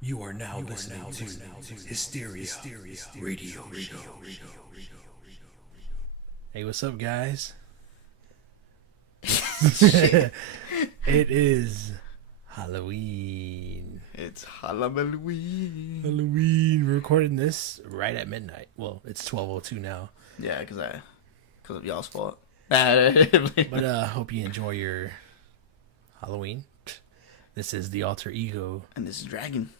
You are now listening to Hysteria Radio Show. Hey, what's up, guys? It is Halloween. It's Halloween. We're recording this right at midnight. Well, it's 12:02 now. Yeah, because of y'all's fault. But hope you enjoy your Halloween. This is the Alter Ego. And this is Dragon.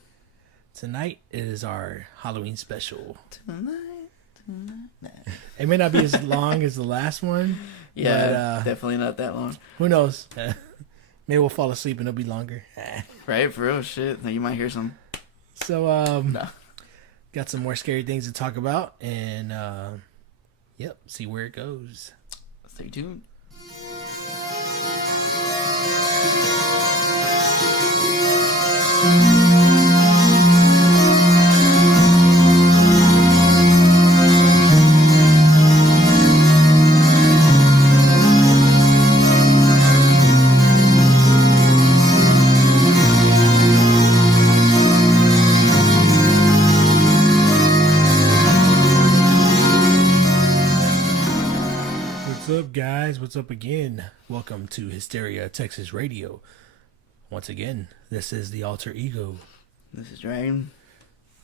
Tonight is our Halloween special. Tonight. It may not be as long as the last one. Yeah, but, definitely not that long. Who knows? Maybe we'll fall asleep and it'll be longer. Right, for real shit. You might hear some. So, no. Got some more scary things to talk about. And, see where it goes. Stay tuned. What's up, guys? What's up again? Welcome to Hysteria, Texas Radio. Once again, this is the Alter Ego. This is Dragon.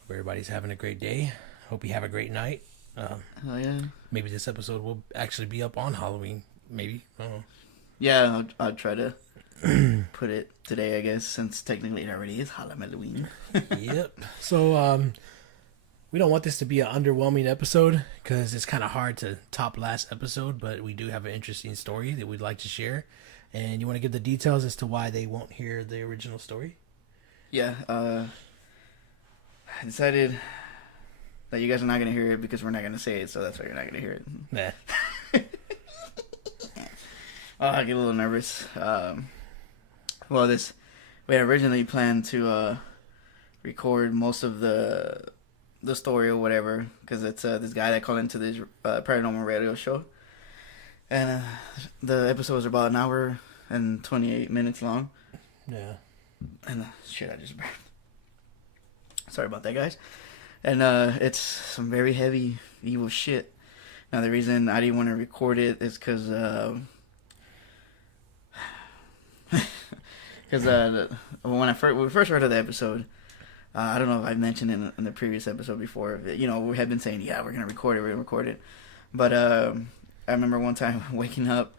Hope everybody's having a great day. Hope you have a great night. Hell yeah. Maybe this episode will actually be up on Halloween. Maybe. I don't know. Yeah, I'll try to put it today, I guess, since technically it already is Halloween. Yep. So, we don't want this to be an underwhelming episode because it's kind of hard to top last episode, but we do have an interesting story that we'd like to share. And you want to give the details as to why they won't hear the original story? Yeah, I decided that you guys are not going to hear it because we're not going to say it, so that's why you're not going to hear it. Nah. I get a little nervous. We had originally planned to record most of the story or whatever, because it's this guy that called into this paranormal radio show, and the episodes are about an hour and 28 minutes long. Yeah. And shit, I just burned. Sorry about that, guys. And it's some very heavy, evil shit. Now, the reason I didn't want to record it is because when we first heard of the episode, I don't know if I mentioned it in the previous episode before. You know, we had been saying, yeah, we're going to record it. But I remember one time waking up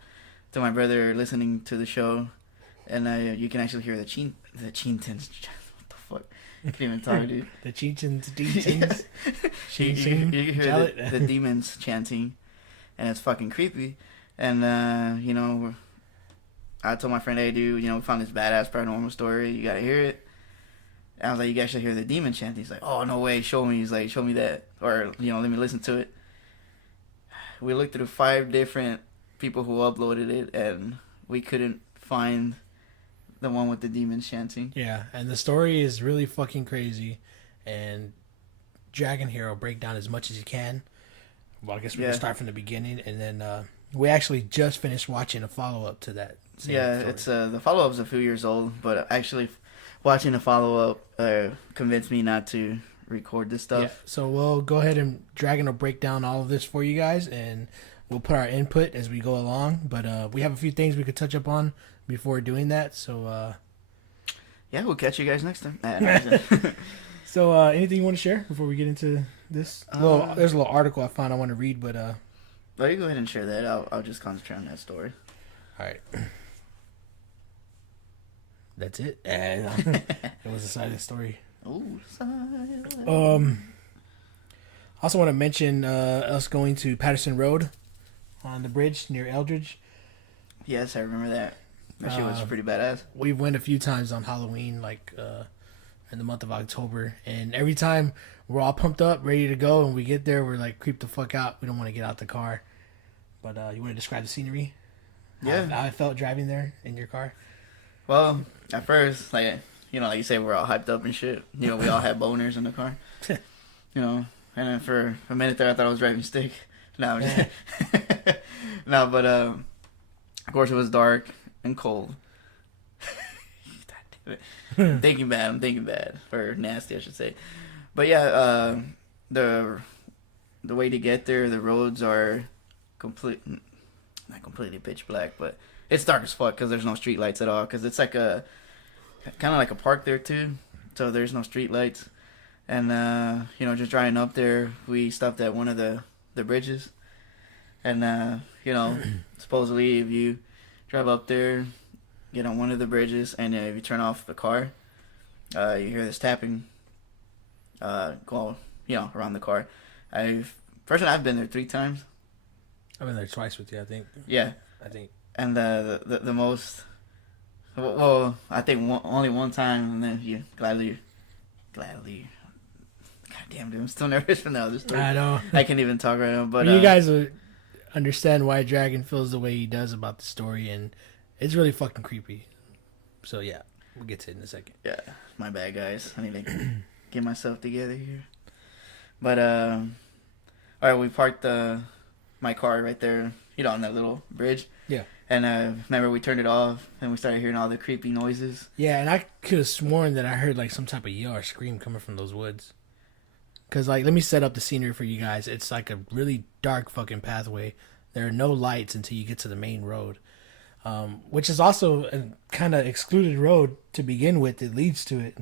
to my brother listening to the show, and you can actually hear the Chintins. What the fuck? I can't even talk, dude. The Chintins. You hear the demons chanting, and it's fucking creepy. And, I told my friend, hey, dude, we found this badass paranormal story. You got to hear it. I was like, you guys should hear the demon chant. He's like, oh, no way, show me. He's like, show me that. Or, let me listen to it. We looked through 5 different people who uploaded it, and we couldn't find the one with the demon chanting. Yeah, and the story is really fucking crazy. And Dragon here will break down as much as he can. Well, I guess we can start from the beginning. And then we actually just finished watching a follow-up to that same story. It's the follow-up's a few years old, but actually watching the follow-up convinced me not to record this stuff. Yeah, so we'll go ahead and Dragon will break down all of this for you guys, and we'll put our input as we go along. But we have a few things we could touch up on before doing that. So we'll catch you guys next time. So anything you want to share before we get into this? There's a little article I found I want to read, but well, you go ahead and share that. I'll just concentrate on that story. All right. That's it. And it was a silent story. Oh, silent. I also want to mention us going to Patterson Road on the bridge near Eldridge. Yes, I remember that. That shit was pretty badass. We went a few times on Halloween, in the month of October, and every time we're all pumped up, ready to go, and we get there, we're like creeped the fuck out. We don't want to get out the car. But you want to describe the scenery? Yeah. How I felt driving there in your car? Well, at first, like you say, we're all hyped up and shit. We all had boners in the car. And then for a minute there, I thought I was driving stick. No, but of course it was dark and cold. I'm thinking bad. Or nasty, I should say. But yeah, the way to get there, the roads are not completely pitch black, but it's dark as fuck because there's no street lights at all. Because it's like kind of like a park there too, so there's no street lights. And just driving up there, we stopped at one of the bridges, and supposedly if you drive up there, get on one of the bridges, and if you turn off the car, you hear this tapping, go around the car. I've been there 3 times. I've been there twice with you, I think. Yeah, I think. and the most, well, I think only one time, and then you gladly. God damn, dude, I'm still nervous for now. This story. I know. I can't even talk right now, but you guys will understand why Dragon feels the way he does about the story, and it's really fucking creepy. So yeah, we'll get to it in a second. Yeah, my bad, guys. I need to get myself together here. But all right, we parked my car right there, on that little bridge. Yeah. And remember, we turned it off, and we started hearing all the creepy noises. Yeah, and I could have sworn that I heard like some type of yell or scream coming from those woods. Cause like, let me set up the scenery for you guys. It's like a really dark fucking pathway. There are no lights until you get to the main road, which is also a kind of excluded road to begin with. It leads to it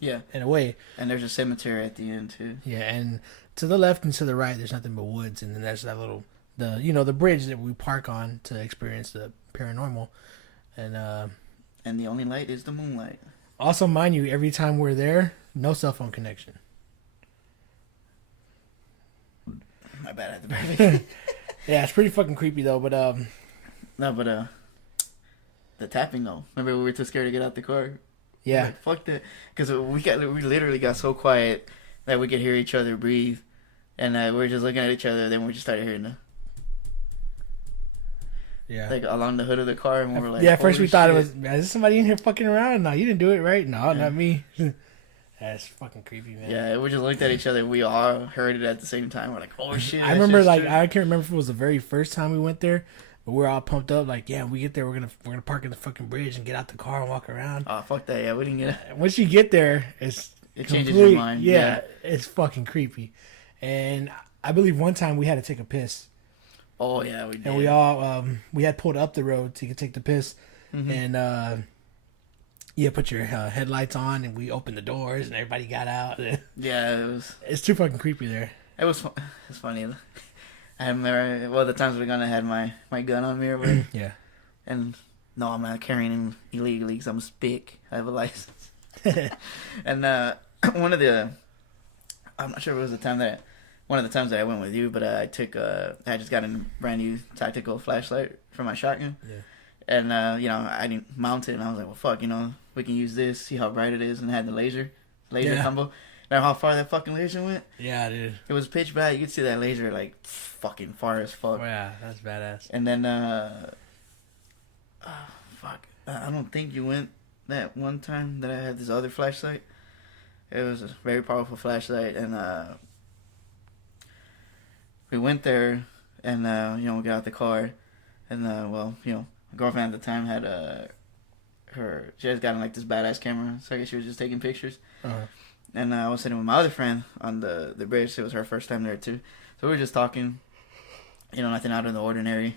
in a way. And there's a cemetery at the end too. Yeah, and to the left and to the right, there's nothing but woods, and then there's that little the bridge that we park on to experience the paranormal, and the only light is the moonlight. Also, mind you, every time we're there, no cell phone connection. My bad, I had to break. Yeah, it's pretty fucking creepy though. But the tapping though. Remember, we were too scared to get out the car. Yeah, like, fuck that, because we literally got so quiet that we could hear each other breathe, and we were just looking at each other. Then we just started hearing like along the hood of the car, and we were like, yeah. First we thought shit. it was, is there somebody in here fucking around? No, you didn't do it, right? No, not me. That's fucking creepy, man. Yeah, we just looked at each other. We all heard it at the same time. We're like, oh shit. I remember, like, I can't remember if it was the very first time we went there, but we were all pumped up. Like, yeah, when we get there, we're gonna park in the fucking bridge and get out the car and walk around. Oh fuck that! Yeah, we didn't get it. Once you get there, it changes your mind. Yeah, it's fucking creepy. And I believe one time we had to take a piss. Oh yeah, we did. And we all we had pulled up the road so you could take the piss, and put your headlights on, and we opened the doors, and everybody got out. Yeah, it's too fucking creepy there. It's funny. I remember the times we're gonna had my gun on me or whatever. Yeah. And no, I'm not carrying him illegally because I'm a spick. I have a license. And one of the, I'm not sure if it was one of the times that I went with you, but I just got a brand new tactical flashlight for my shotgun. Yeah. And I didn't mount it, and I was like, well, fuck, we can use this, see how bright it is, and it had the laser combo. Know how far that fucking laser went? Yeah, dude. It was pitch black. You could see that laser like fucking far as fuck. Oh yeah, that's badass. And then, fuck, I don't think you went that one time that I had this other flashlight. It was a very powerful flashlight, and we went there, and we got out the car, and my girlfriend at the time had she has gotten like this badass camera, so I guess she was just taking pictures. Uh-huh. And I was sitting with my other friend on the bridge. It was her first time there too, so we were just talking, nothing out of the ordinary.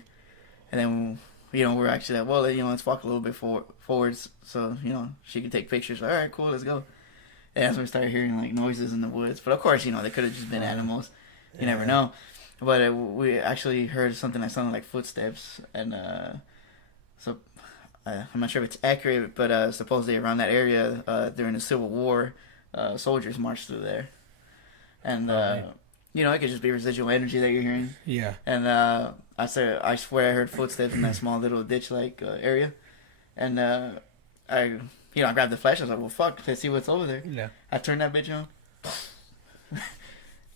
And then we were actually like, well, let's walk a little bit forwards, so she could take pictures. All right, cool, let's go. And that's when we started hearing like noises in the woods. But of course, they could have just been animals. You never know. But we actually heard something that sounded like footsteps, and so I'm not sure if it's accurate, but supposedly around that area during the Civil War, soldiers marched through there, and it could just be residual energy that you're hearing. Yeah. And I swear I heard footsteps in that small little ditch-like area, and I grabbed the flashlight. I was like, well, fuck, let's see what's over there. Yeah. I turned that bitch on.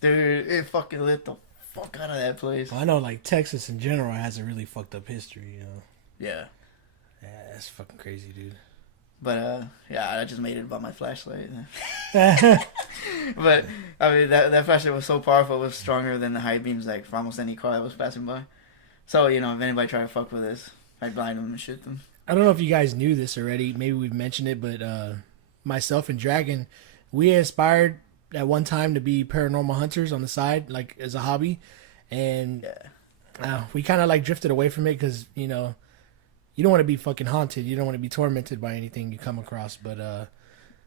Dude, it fucking lit the fuck out of that place. Well, I know, like, Texas in general has a really fucked up history, Yeah. Yeah, that's fucking crazy, dude. But, I just made it about my flashlight. But, I mean, that flashlight was so powerful, it was stronger than the high beams, for almost any car that was passing by. So, if anybody tried to fuck with us, I'd blind them and shoot them. I don't know if you guys knew this already. Maybe we've mentioned it, but myself and Dragon, we aspired at one time to be paranormal hunters on the side, like as a hobby, and Yeah. we kind of like drifted away from it because you don't want to be fucking haunted. You don't want to be tormented by anything you come across. But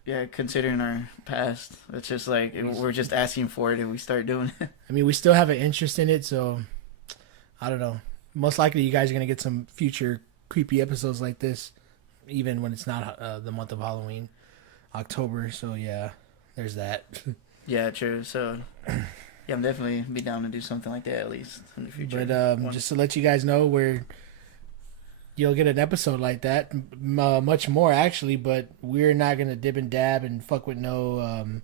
Yeah, considering our past, it's just like we're just asking for it if we start doing it. I mean, we still have an interest in it, so I don't know. Most likely, you guys are gonna get some future creepy episodes like this, even when it's not the month of Halloween, October. So yeah, there's that. Yeah, true. So, yeah, I'm definitely be down to do something like that at least in the future. But just to let you guys know, where you'll get an episode like that, much more actually. But we're not gonna dib and dab and fuck with no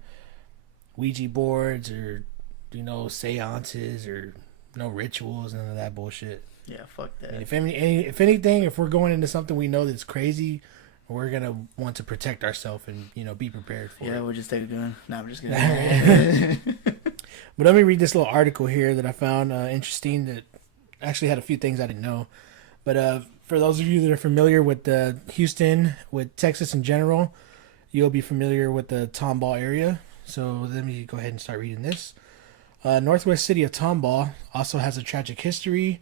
Ouija boards or seances or no rituals, none of that bullshit. Yeah, fuck that. And if anything, if we're going into something we know that's crazy, we're gonna want to protect ourselves and be prepared for it. Yeah, we'll just take a gun. No, I'm just kidding. But let me read this little article here that I found interesting. That actually had a few things I didn't know. But for those of you that are familiar with Houston, with Texas in general, you'll be familiar with the Tomball area. So let me go ahead and start reading this. Northwest city of Tomball also has a tragic history.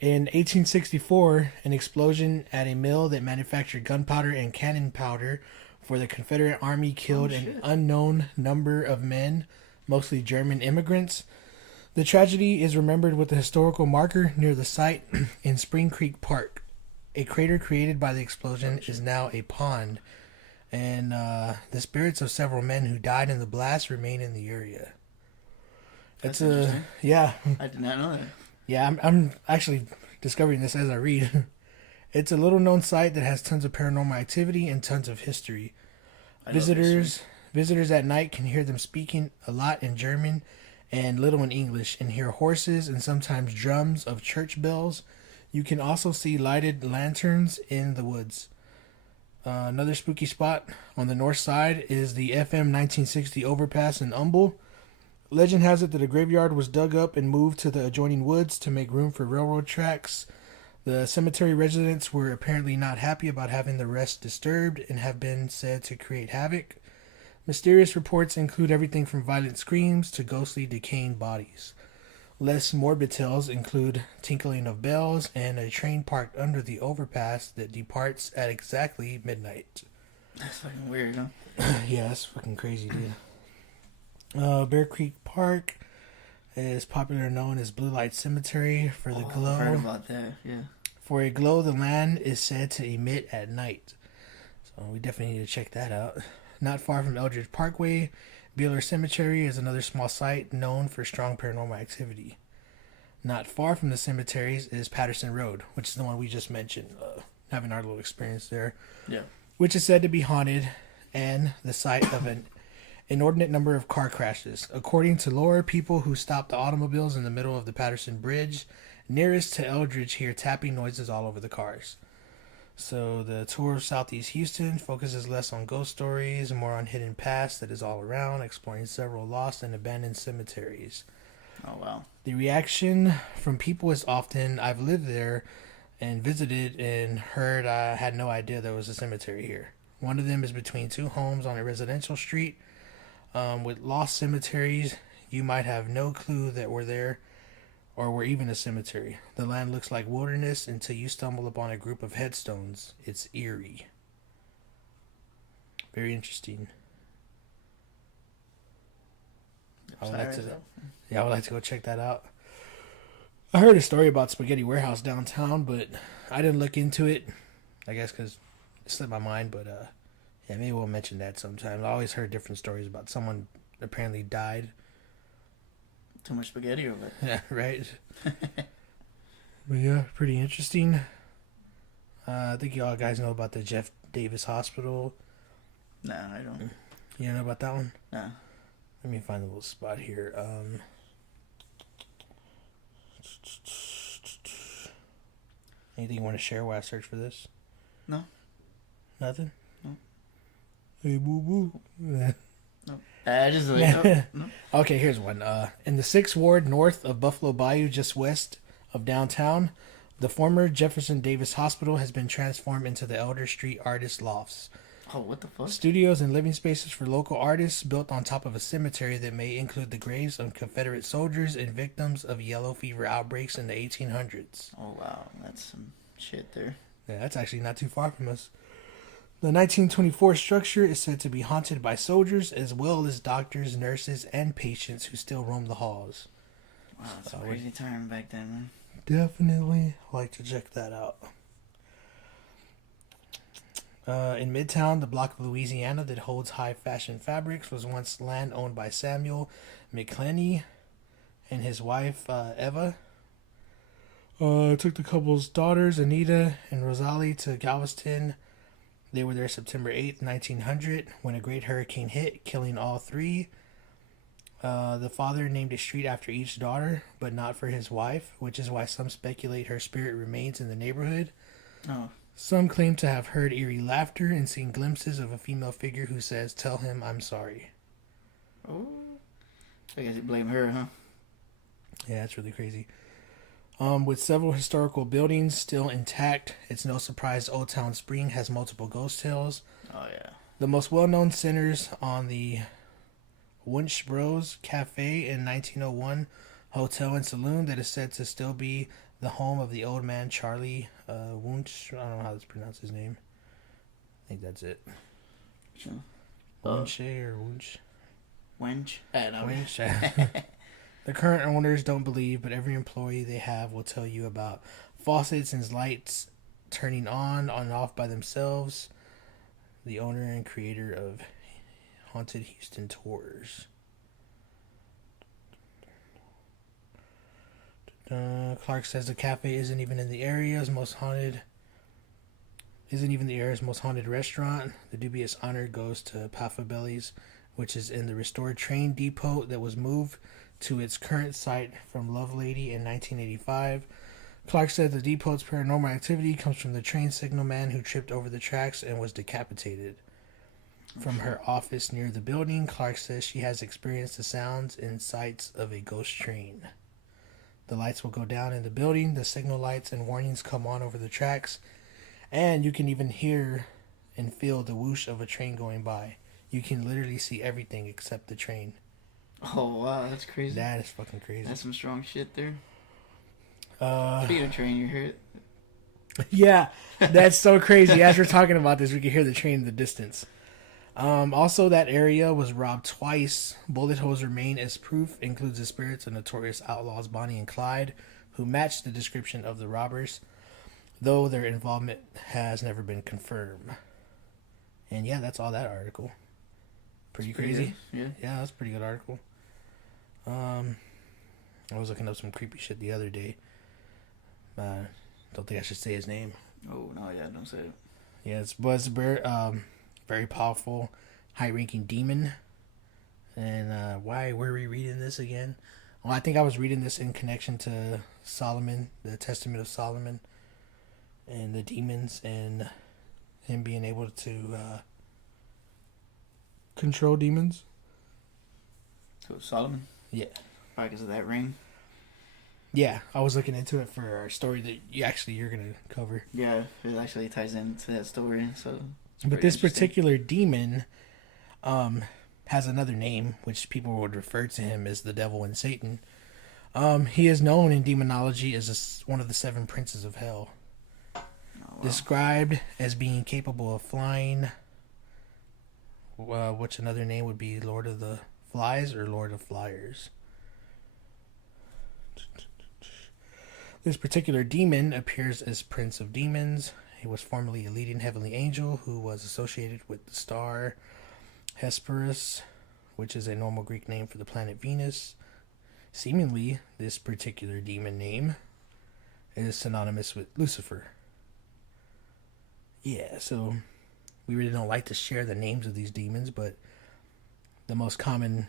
In 1864, an explosion at a mill that manufactured gunpowder and cannon powder for the Confederate Army killed an unknown number of men, mostly German immigrants. The tragedy is remembered with a historical marker near the site in Spring Creek Park. A crater created by the explosion is now a pond, and the spirits of several men who died in the blast remain in the area. That's interesting. Yeah. I did not know that. Yeah, I'm actually discovering this as I read. It's a little known site that has tons of paranormal activity and tons of history. Visitors at night can hear them speaking a lot in German and little in English, and hear horses and sometimes drums of church bells. You can also see lighted lanterns in the woods. Another spooky spot on the north side is the FM 1960 overpass in Humble. Legend has it that a graveyard was dug up and moved to the adjoining woods to make room for railroad tracks. The cemetery residents were apparently not happy about having the rest disturbed and have been said to create havoc. Mysterious reports include everything from violent screams to ghostly decaying bodies. Less morbid tales include tinkling of bells and a train parked under the overpass that departs at exactly midnight. That's fucking weird, huh? Yeah, that's fucking crazy, dude. Bear Creek Park is popularly known as Blue Light Cemetery for the glow. I heard about that, yeah. For a glow the land is said to emit at night. So we definitely need to check that out. Not far from Eldridge Parkway, Beeler Cemetery is another small site known for strong paranormal activity. Not far from the cemeteries is Patterson Road, which is the one we just mentioned, having our little experience there. Yeah. Which is said to be haunted and the site of an inordinate number of car crashes. According to lore, people who stopped the automobiles in the middle of the Patterson Bridge nearest to Eldridge hear tapping noises all over the cars. So the tour of Southeast Houston focuses less on ghost stories and more on hidden past that is all around, exploring several lost and abandoned cemeteries. Oh, wow. The reaction from people is often, I've lived there and visited and heard I had no idea there was a cemetery here. One of them is between two homes on a residential street. With lost cemeteries, you might have no clue that we're there or we're even a cemetery. The land looks like wilderness until you stumble upon a group of headstones. It's eerie. Very interesting. I would like to go check that out. I heard a story about Spaghetti Warehouse downtown, but I didn't look into it. I guess because it slipped my mind, but yeah, maybe we'll mention that sometime. I always heard different stories about someone apparently died. Too much spaghetti over it. Yeah, right. But yeah, pretty interesting. I think you all guys know about the Jeff Davis Hospital. Nah, I don't. You don't know about that one? Nah. Let me find a little spot here. Anything you want to share while I search for this? No. Nothing? No. Hey, boo boo. No. I just like, no. Okay, here's one. In the 6th Ward north of Buffalo Bayou, just west of downtown, The former Jefferson Davis Hospital has been transformed into the Elder Street Artist Lofts. Oh, what the fuck? Studios and living spaces for local artists built on top of a cemetery that may include the graves of Confederate soldiers and victims of yellow fever outbreaks in the 1800s. Oh, wow. That's some shit there. Yeah, that's actually not too far from us. The 1924 structure is said to be haunted by soldiers as well as doctors, nurses, and patients who still roam the halls. Wow, that's a crazy time back then, man. Definitely like to check that out. In Midtown, the block of Louisiana that holds high fashion fabrics was once land owned by Samuel McClenney and his wife, Eva. Took the couple's daughters, Anita and Rosalie, to Galveston. They were there September 8th, 1900, when a great hurricane hit, killing all three. The father named a street after each daughter, but not for his wife, which is why some speculate her spirit remains in the neighborhood. Oh. Some claim to have heard eerie laughter and seen glimpses of a female figure who says, "Tell him I'm sorry." Oh. So I guess you blame her, huh? Yeah, that's really crazy. With several historical buildings still intact, it's no surprise Old Town Spring has multiple ghost tales. Oh, yeah. The most well-known centers on the Wunsch Bros Cafe in 1901 hotel and saloon that is said to still be the home of the old man Charlie Wunsch. I don't know how to pronounce his name. I think that's it. Sure. Wunsch or Wunsch? Wench? I don't know. Wunsch. The current owners don't believe, but every employee they have will tell you about faucets and lights turning on and off by themselves. The owner and creator of Haunted Houston Tours. Clark says the cafe isn't even in the area's most haunted. Isn't even the area's most haunted restaurant. The dubious honor goes to Paffa Bellies, which is in the restored train depot that was moved to its current site from Lovelady in 1985. Clark said the depot's paranormal activity comes from the train signalman who tripped over the tracks and was decapitated. From her office near the building, Clark says she has experienced the sounds and sights of a ghost train. The lights will go down in the building, the signal lights and warnings come on over the tracks, and you can even hear and feel the whoosh of a train going by. You can literally see everything except the train. Oh, wow, that's crazy. That is fucking crazy. That's some strong shit there. Speaking of train, you heard it? Yeah, that's so crazy. As we're talking about this, we can hear the train in the distance. Also, that area was robbed twice. Bullet holes remain as proof, includes the spirits of notorious outlaws Bonnie and Clyde, who matched the description of the robbers, though their involvement has never been confirmed. And yeah, that's all that article. Pretty crazy. Good. Yeah, that's a pretty good article. I was looking up some creepy shit the other day. Don't think I should say his name. Oh, no, yeah, don't say it. Yeah, it's very powerful, high-ranking demon. And why were we reading this again? Well, I think I was reading this in connection to Solomon, the Testament of Solomon, and the demons, and him being able to control demons. So Solomon? Yeah. Probably because of that ring. Yeah, I was looking into it for our story that you're going to cover. Yeah, it actually ties into that story. So, but this particular demon has another name, which people would refer to him as the devil and Satan. He is known in demonology as one of the 7 princes of hell. Oh, wow. Described as being capable of flying, which another name would be Lord of the Flies or Lord of Flyers. This particular demon appears as Prince of Demons. He was formerly a leading heavenly angel who was associated with the star Hesperus, which is a normal Greek name for the planet Venus. Seemingly, this particular demon name is synonymous with Lucifer. Yeah, so we really don't like to share the names of these demons, but the most common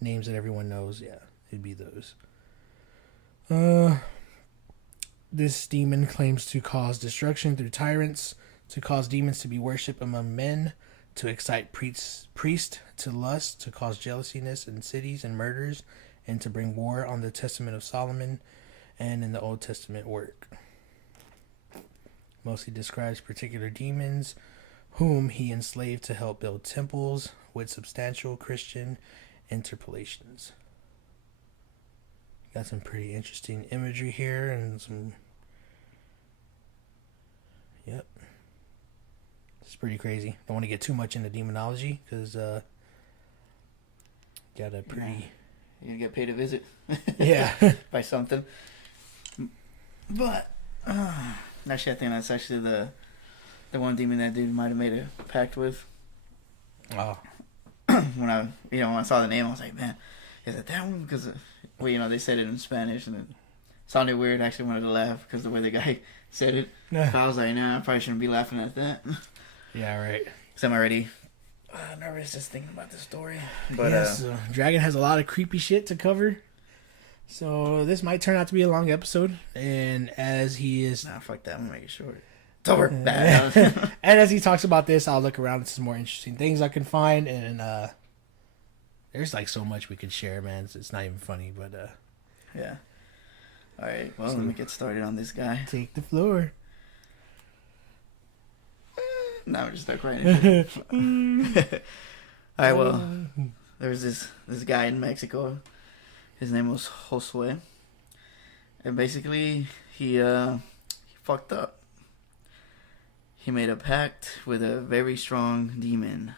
names that everyone knows, yeah, it'd be those. This demon claims to cause destruction through tyrants, to cause demons to be worshipped among men, to excite priests to lust, to cause jealousiness in cities and murders, and to bring war on the Testament of Solomon and in the Old Testament work. Mostly describes particular demons whom he enslaved to help build temples with substantial Christian interpolations. Got some pretty interesting imagery here and some. Yep. It's pretty crazy. Don't want to get too much into demonology because got a pretty. You're gonna get paid a visit. Yeah. By something. But actually, I think that's actually the one demon that dude might have made a pact with. Oh. when I saw the name, I was like, man, is it that one? Because they said it in Spanish and it sounded weird. I actually wanted to laugh because the way the guy said it. But I was like, nah, I probably shouldn't be laughing at that. Yeah, right. Because I'm already nervous just thinking about the story. But yes, Dragon has a lot of creepy shit to cover. So this might turn out to be a long episode. And as he is... Nah, fuck that. I'm going to make it short. It's over. And as he talks about this, I'll look around at some more interesting things I can find. And there's like so much we could share, man. It's not even funny, but... Yeah. All right. Well, let me get started on this guy. Take the floor. Now we're just stuck right into it. All right, well, there's this guy in Mexico. His name was Josue. And basically, he fucked up. He made a pact with a very strong demon.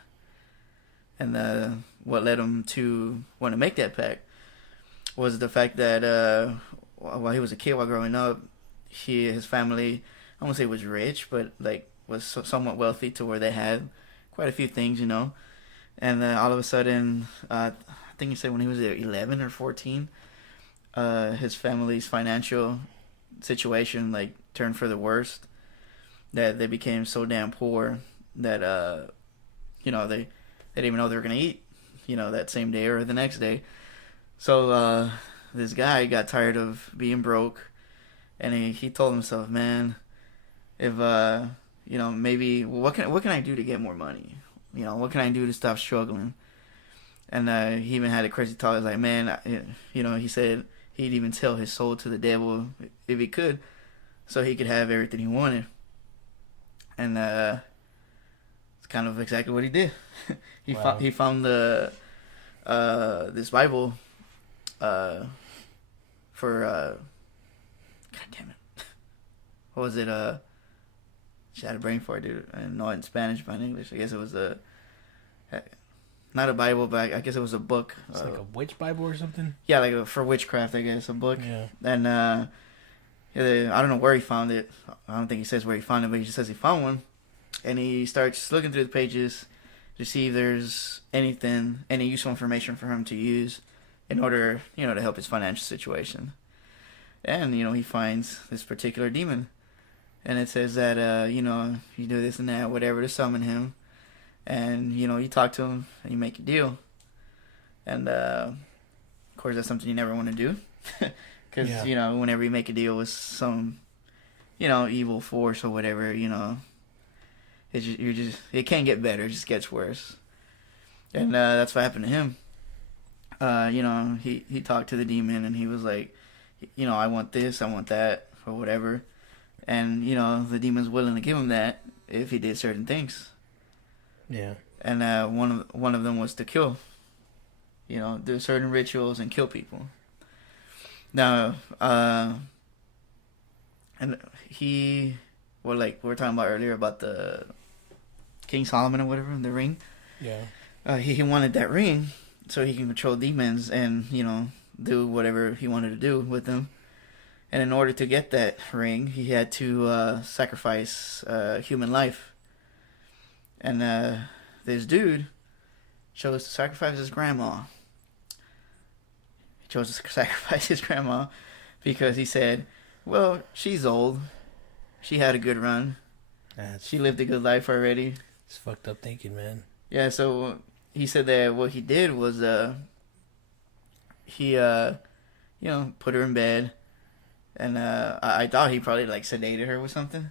And what led him to want to make that pact was the fact that while he was a kid, while growing up, his family, I won't say was rich, but like was somewhat wealthy to where they had quite a few things, And all of a sudden, I think he said when he was 11 or 14, his family's financial situation like turned for the worst. That they became so damn poor that they didn't even know they were gonna eat, that same day or the next day. So this guy got tired of being broke, and he told himself, man, if maybe what can I do to get more money? What can I do to stop struggling? And he even had a crazy thought. He was like, man, he said he'd even sell his soul to the devil if he could, so he could have everything he wanted. And it's kind of exactly what he did. He found the this Bible for God damn it, what was it? She had a brain for it, dude. I didn't know it in Spanish, but in English, I guess it was not a Bible, but I guess it was a book. It's like a witch Bible or something? Yeah, like for witchcraft, I guess, a book. Yeah. And I don't know where he found it. I don't think he says where he found it, but he just says he found one. And he starts looking through the pages to see if there's any useful information for him to use in order, to help his financial situation. And, he finds this particular demon. And it says that, you do this and that, whatever, to summon him. And, you talk to him and you make a deal. And, of course, that's something you never want to do. Because, whenever you make a deal with some, evil force or whatever, it can't get better. It just gets worse. And that's what happened to him. He talked to the demon and he was like, I want this, I want that, or whatever. And, the demon's willing to give him that if he did certain things. Yeah. And one of them was to kill. Do certain rituals and kill people. Now, and we were talking about earlier about the King Solomon or whatever, the ring. Yeah. He wanted that ring so he can control demons and, do whatever he wanted to do with them. And in order to get that ring, he had to sacrifice human life. And this dude chose to sacrifice his grandma. He chose to sacrifice his grandma because he said, well, she's old. She had a good run. She lived a good life already. It's fucked up thinking, man. Yeah, so he said that what he did was he put her in bed. And I thought he probably sedated her with something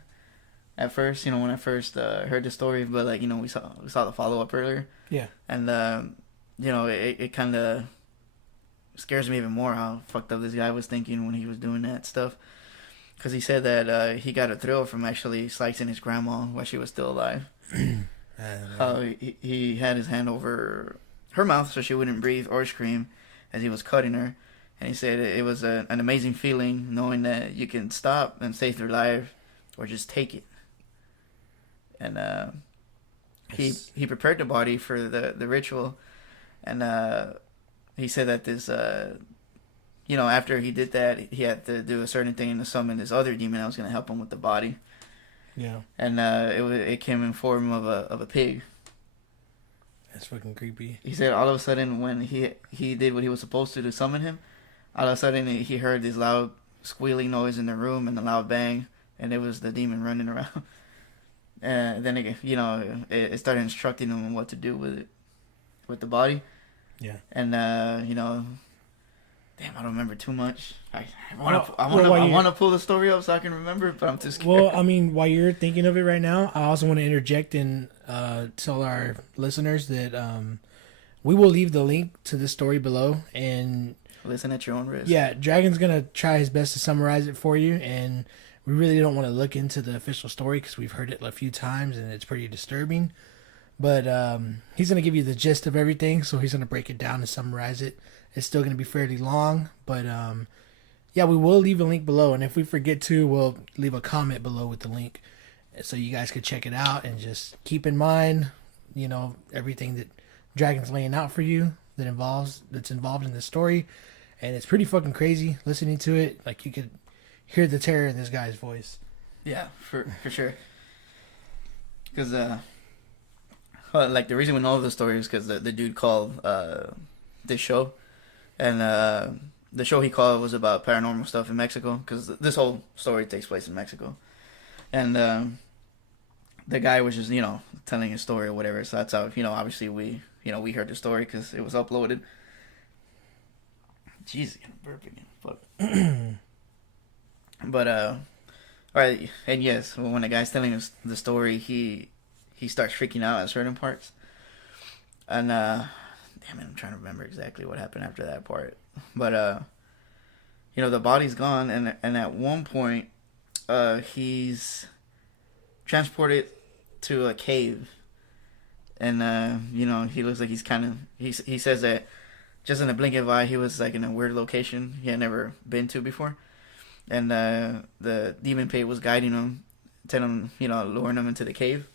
at first, when I first heard the story. But we saw the follow up earlier. Yeah. And it kind of scares me even more how fucked up this guy was thinking when he was doing that stuff. because he said that he got a thrill from actually slicing his grandma while she was still alive. He had his hand over her mouth so she wouldn't breathe or scream as he was cutting her. And he said it was an amazing feeling knowing that you can stop and save their life or just take it. And he prepared the body for the ritual. And he said that this, after he did that, he had to do a certain thing to summon this other demon that was going to help him with the body. Yeah. And it came in form of a pig. That's fucking creepy. He said all of a sudden when he did what he was supposed to summon him, all of a sudden he heard this loud squealing noise in the room and a loud bang, and it was the demon running around. And then it started instructing him on what to do with it, with the body. Yeah. And damn, I don't remember too much. I want to pull the story up so I can remember, but I'm too scared. Well, I mean, while you're thinking of it right now, I also want to interject and tell our listeners that we will leave the link to this story below, and listen at your own risk. Yeah, Dragon's gonna try his best to summarize it for you, and we really don't want to look into the official story because we've heard it a few times and it's pretty disturbing. But he's gonna give you the gist of everything, so he's gonna break it down and summarize it. It's still gonna be fairly long, but yeah, we will leave a link below, and if we forget to, we'll leave a comment below with the link, so you guys could check it out and just keep in mind, everything that Dragon's laying out for you that's involved in the story, and it's pretty fucking crazy listening to it. Like, you could hear the terror in this guy's voice. Yeah, for sure. Because like the reason we know the story is because the dude called this show, and the show he called was about paranormal stuff in Mexico, because this whole story takes place in Mexico, and the guy was just telling his story or whatever. So that's how obviously we heard the story because it was uploaded. Jesus, I'm burping. Fuck. But all right, and yes, when the guy's telling us the story, he starts freaking out at certain parts, and damn it, I'm trying to remember exactly what happened after that part. But the body's gone, and at one point, he's transported to a cave, and he looks like he says that just in a blink of an eye, he was like in a weird location he had never been to before. And the demon pig was guiding him, telling him, luring him into the cave.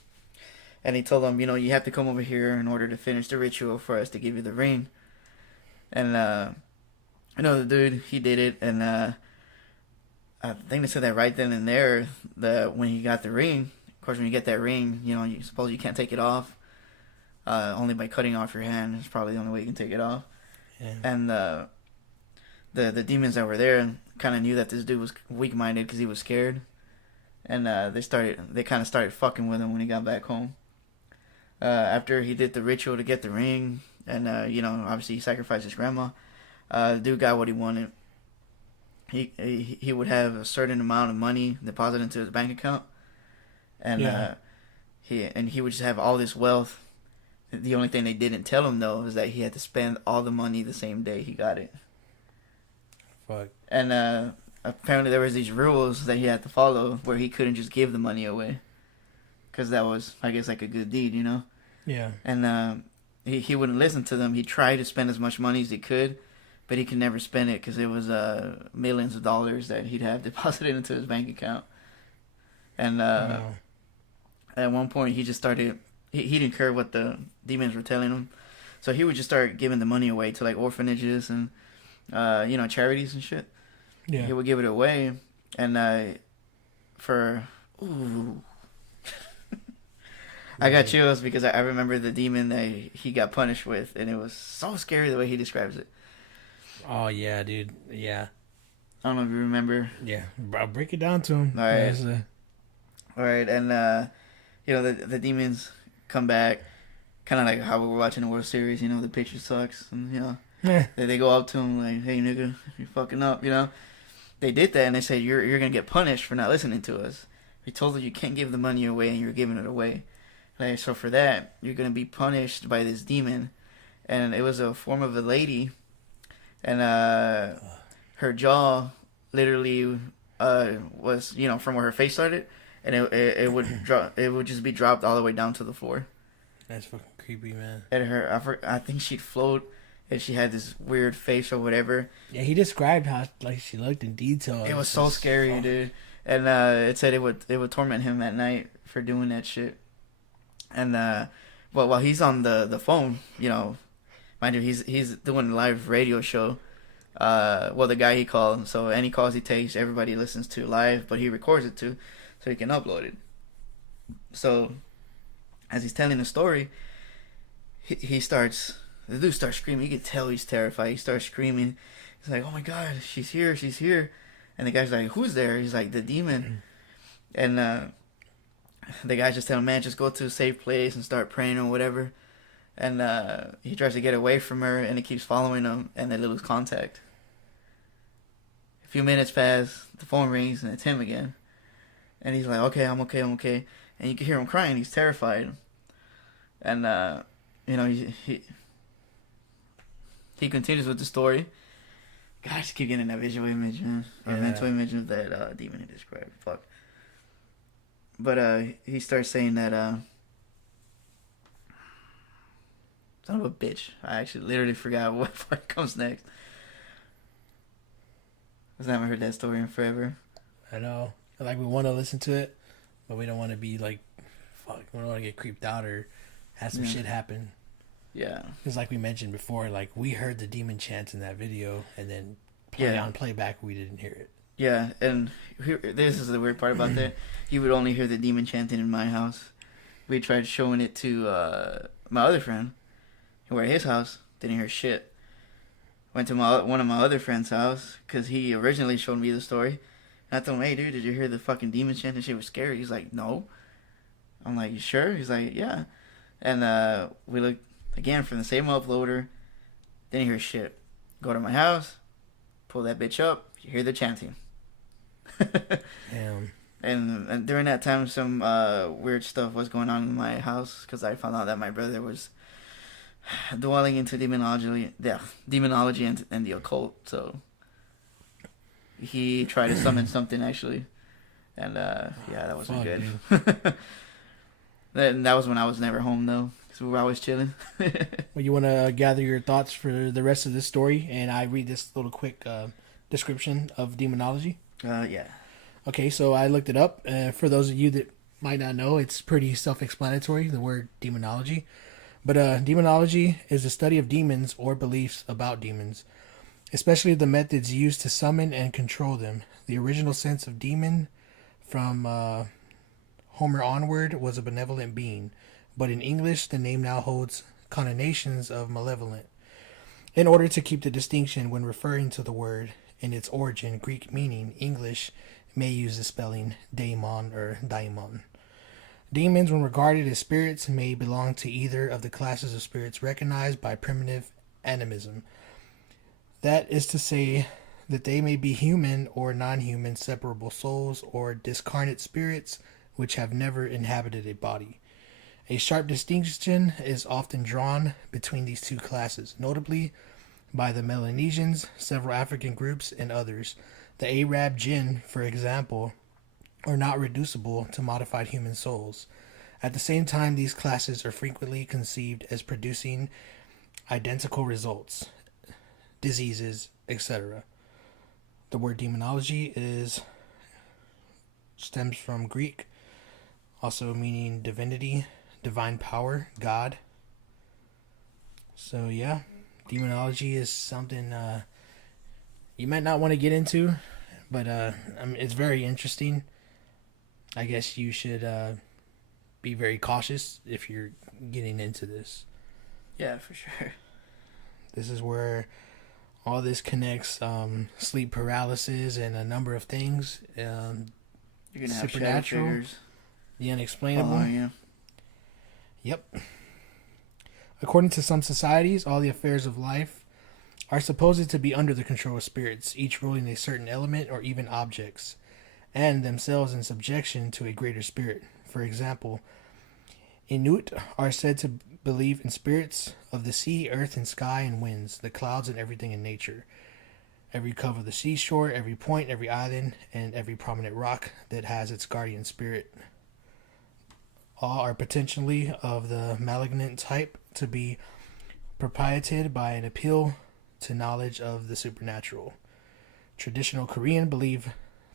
And he told him, you have to come over here in order to finish the ritual for us to give you the ring. And, the dude, he did it. And I think they said that right then and there, that when he got the ring, of course, when you get that ring, you suppose you can't take it off. Only by cutting off your hand is probably the only way you can take it off. Yeah. And the demons that were there kind of knew that this dude was weak-minded because he was scared, and they kind of started fucking with him when he got back home. After he did the ritual to get the ring, and obviously he sacrificed his grandma, the dude got what he wanted. He would have a certain amount of money deposited into his bank account, and he would just have all this wealth. The only thing they didn't tell him though is that he had to spend all the money the same day he got it. Fuck. And apparently there was these rules that he had to follow where he couldn't just give the money away, because that was, I guess, like a good deed, Yeah. And he wouldn't listen to them. He tried to spend as much money as he could, but he could never spend it because it was millions of dollars that he'd have deposited into his bank account. And wow. At one point he just started. He didn't care what the demons were telling him, so he would just start giving the money away to like orphanages and charities and shit. Yeah. He would give it away, and I got chills because I remember the demon that he got punished with, and it was so scary the way he describes it. Oh yeah, dude. Yeah. I don't know if you remember. Yeah, I'll break it down to him. All right. All right, and the demons come back, kind of like how we were watching the World Series. The pitcher sucks, and they go up to him like, "Hey, nigga, you're fucking up." They did that, and they said, "You're gonna get punished for not listening to us. We told you you can't give the money away, and you're giving it away. Like, so for that, you're gonna be punished by this demon." And it was a form of a lady, and her jaw literally was, from where her face started, and it would drop. It would just be dropped all the way down to the floor. That's fucking creepy, man. And I think she'd float, and she had this weird face or whatever. Yeah, he described how like she looked in detail. It was so scary, dude. And it said it would torment him at night for doing that shit. And well, while he's on the phone, mind you, he's doing a live radio show. The guy he called, so any calls he takes, everybody listens to live, but he records it too, so he can upload it. So, as he's telling the story, the dude starts screaming. You can tell he's terrified. He starts screaming. He's like, "Oh my God, she's here, she's here!" And the guy's like, "Who's there?" He's like, "The demon." And the guy just telling him, "Man, just go to a safe place and start praying or whatever." And he tries to get away from her, and it keeps following him, and they lose contact. A few minutes pass, the phone rings, and it's him again. And he's like, "Okay, I'm okay, I'm okay." And you can hear him crying. He's terrified. And, he continues with the story. God, I just keep getting that visual image, man. Or mental image of that demon he described. Fuck. But he starts saying that, son of a bitch. I actually literally forgot what part comes next. Because I haven't heard that story in forever. I know. Like, we want to listen to it, but we don't want to be like, fuck, we don't want to get creeped out or have some shit happen. Yeah. Because like we mentioned before, like, we heard the demon chants in that video, and then on playback, we didn't hear it. Yeah, and this is the weird part about that. You would only hear the demon chanting in my house. We tried showing it to my other friend, who were at his house, didn't hear shit. Went to one of my other friend's house, because he originally showed me the story. And I told him, "Hey, dude, did you hear the fucking demon chanting? Shit was scary." He's like, "No." I'm like, "You sure?" He's like, "Yeah." And we looked again from the same uploader, didn't hear shit. Go to my house, pull that bitch up, you hear the chanting. Damn. And during that time, some weird stuff was going on in my house, because I found out that my brother was dwelling into demonology and the occult. So he tried to summon something, actually, and that wasn't good. And that was when I was never home, though, because we were always chilling. Well, you want to gather your thoughts for the rest of this story, and I read this little quick description of demonology. Yeah. Okay, so I looked it up. For those of you that might not know, it's pretty self-explanatory, the word demonology. But demonology is the study of demons or beliefs about demons, especially the methods used to summon and control them. The original sense of demon from Homer onward was a benevolent being, but in English the name now holds connotations of malevolent. In order to keep the distinction when referring to the word in its origin, Greek meaning, English may use the spelling daemon or daimon. Demons, when regarded as spirits, may belong to either of the classes of spirits recognized by primitive animism. That is to say that they may be human or non-human separable souls or discarnate spirits which have never inhabited a body. A sharp distinction is often drawn between these two classes, notably by the Melanesians, several African groups, and others. The Arab jinn, for example, are not reducible to modified human souls. At the same time, these classes are frequently conceived as producing identical results, diseases, etc. The word demonology stems from Greek, also meaning divinity, divine power, God. So yeah, demonology is something you might not want to get into, but it's very interesting. I guess you should be very cautious if you're getting into this. Yeah, for sure. This is where all this connects sleep paralysis and a number of things. You're gonna have supernatural, shadow figures, the unexplainable. following you. Yep. According to some societies, all the affairs of life are supposed to be under the control of spirits, each ruling a certain element or even objects, and themselves in subjection to a greater spirit. For example, Inuit are said to believe in spirits of the sea, earth, and sky and winds, the clouds, and everything in nature. Every cove of the seashore, every point, every island, and every prominent rock that has its guardian spirit. All are potentially of the malignant type to be propitiated by an appeal to knowledge of the supernatural. Traditional Korean belief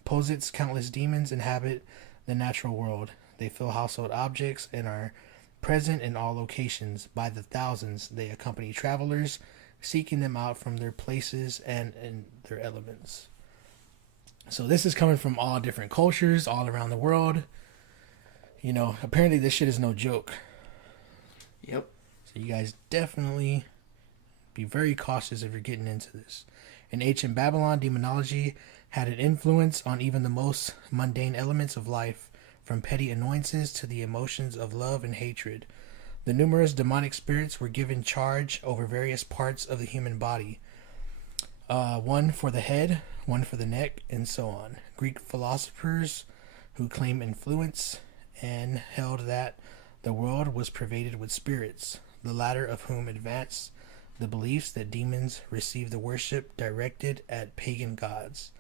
posits countless demons inhabit the natural world. They fill household objects and are present in all locations. By the thousands, they accompany travelers, seeking them out from their places and in their elements. So this is coming from all different cultures all around the world. You know, apparently this shit is no joke. Yep. So you guys definitely be very cautious if you're getting into this. In ancient Babylon, demonology had an influence on even the most mundane elements of life, from petty annoyances to the emotions of love and hatred. The numerous demonic spirits were given charge over various parts of the human body. One for the head, one for the neck, and so on. Greek philosophers who claimed influence and held that the world was pervaded with spirits, the latter of whom advanced the beliefs that demons receive the worship directed at pagan gods.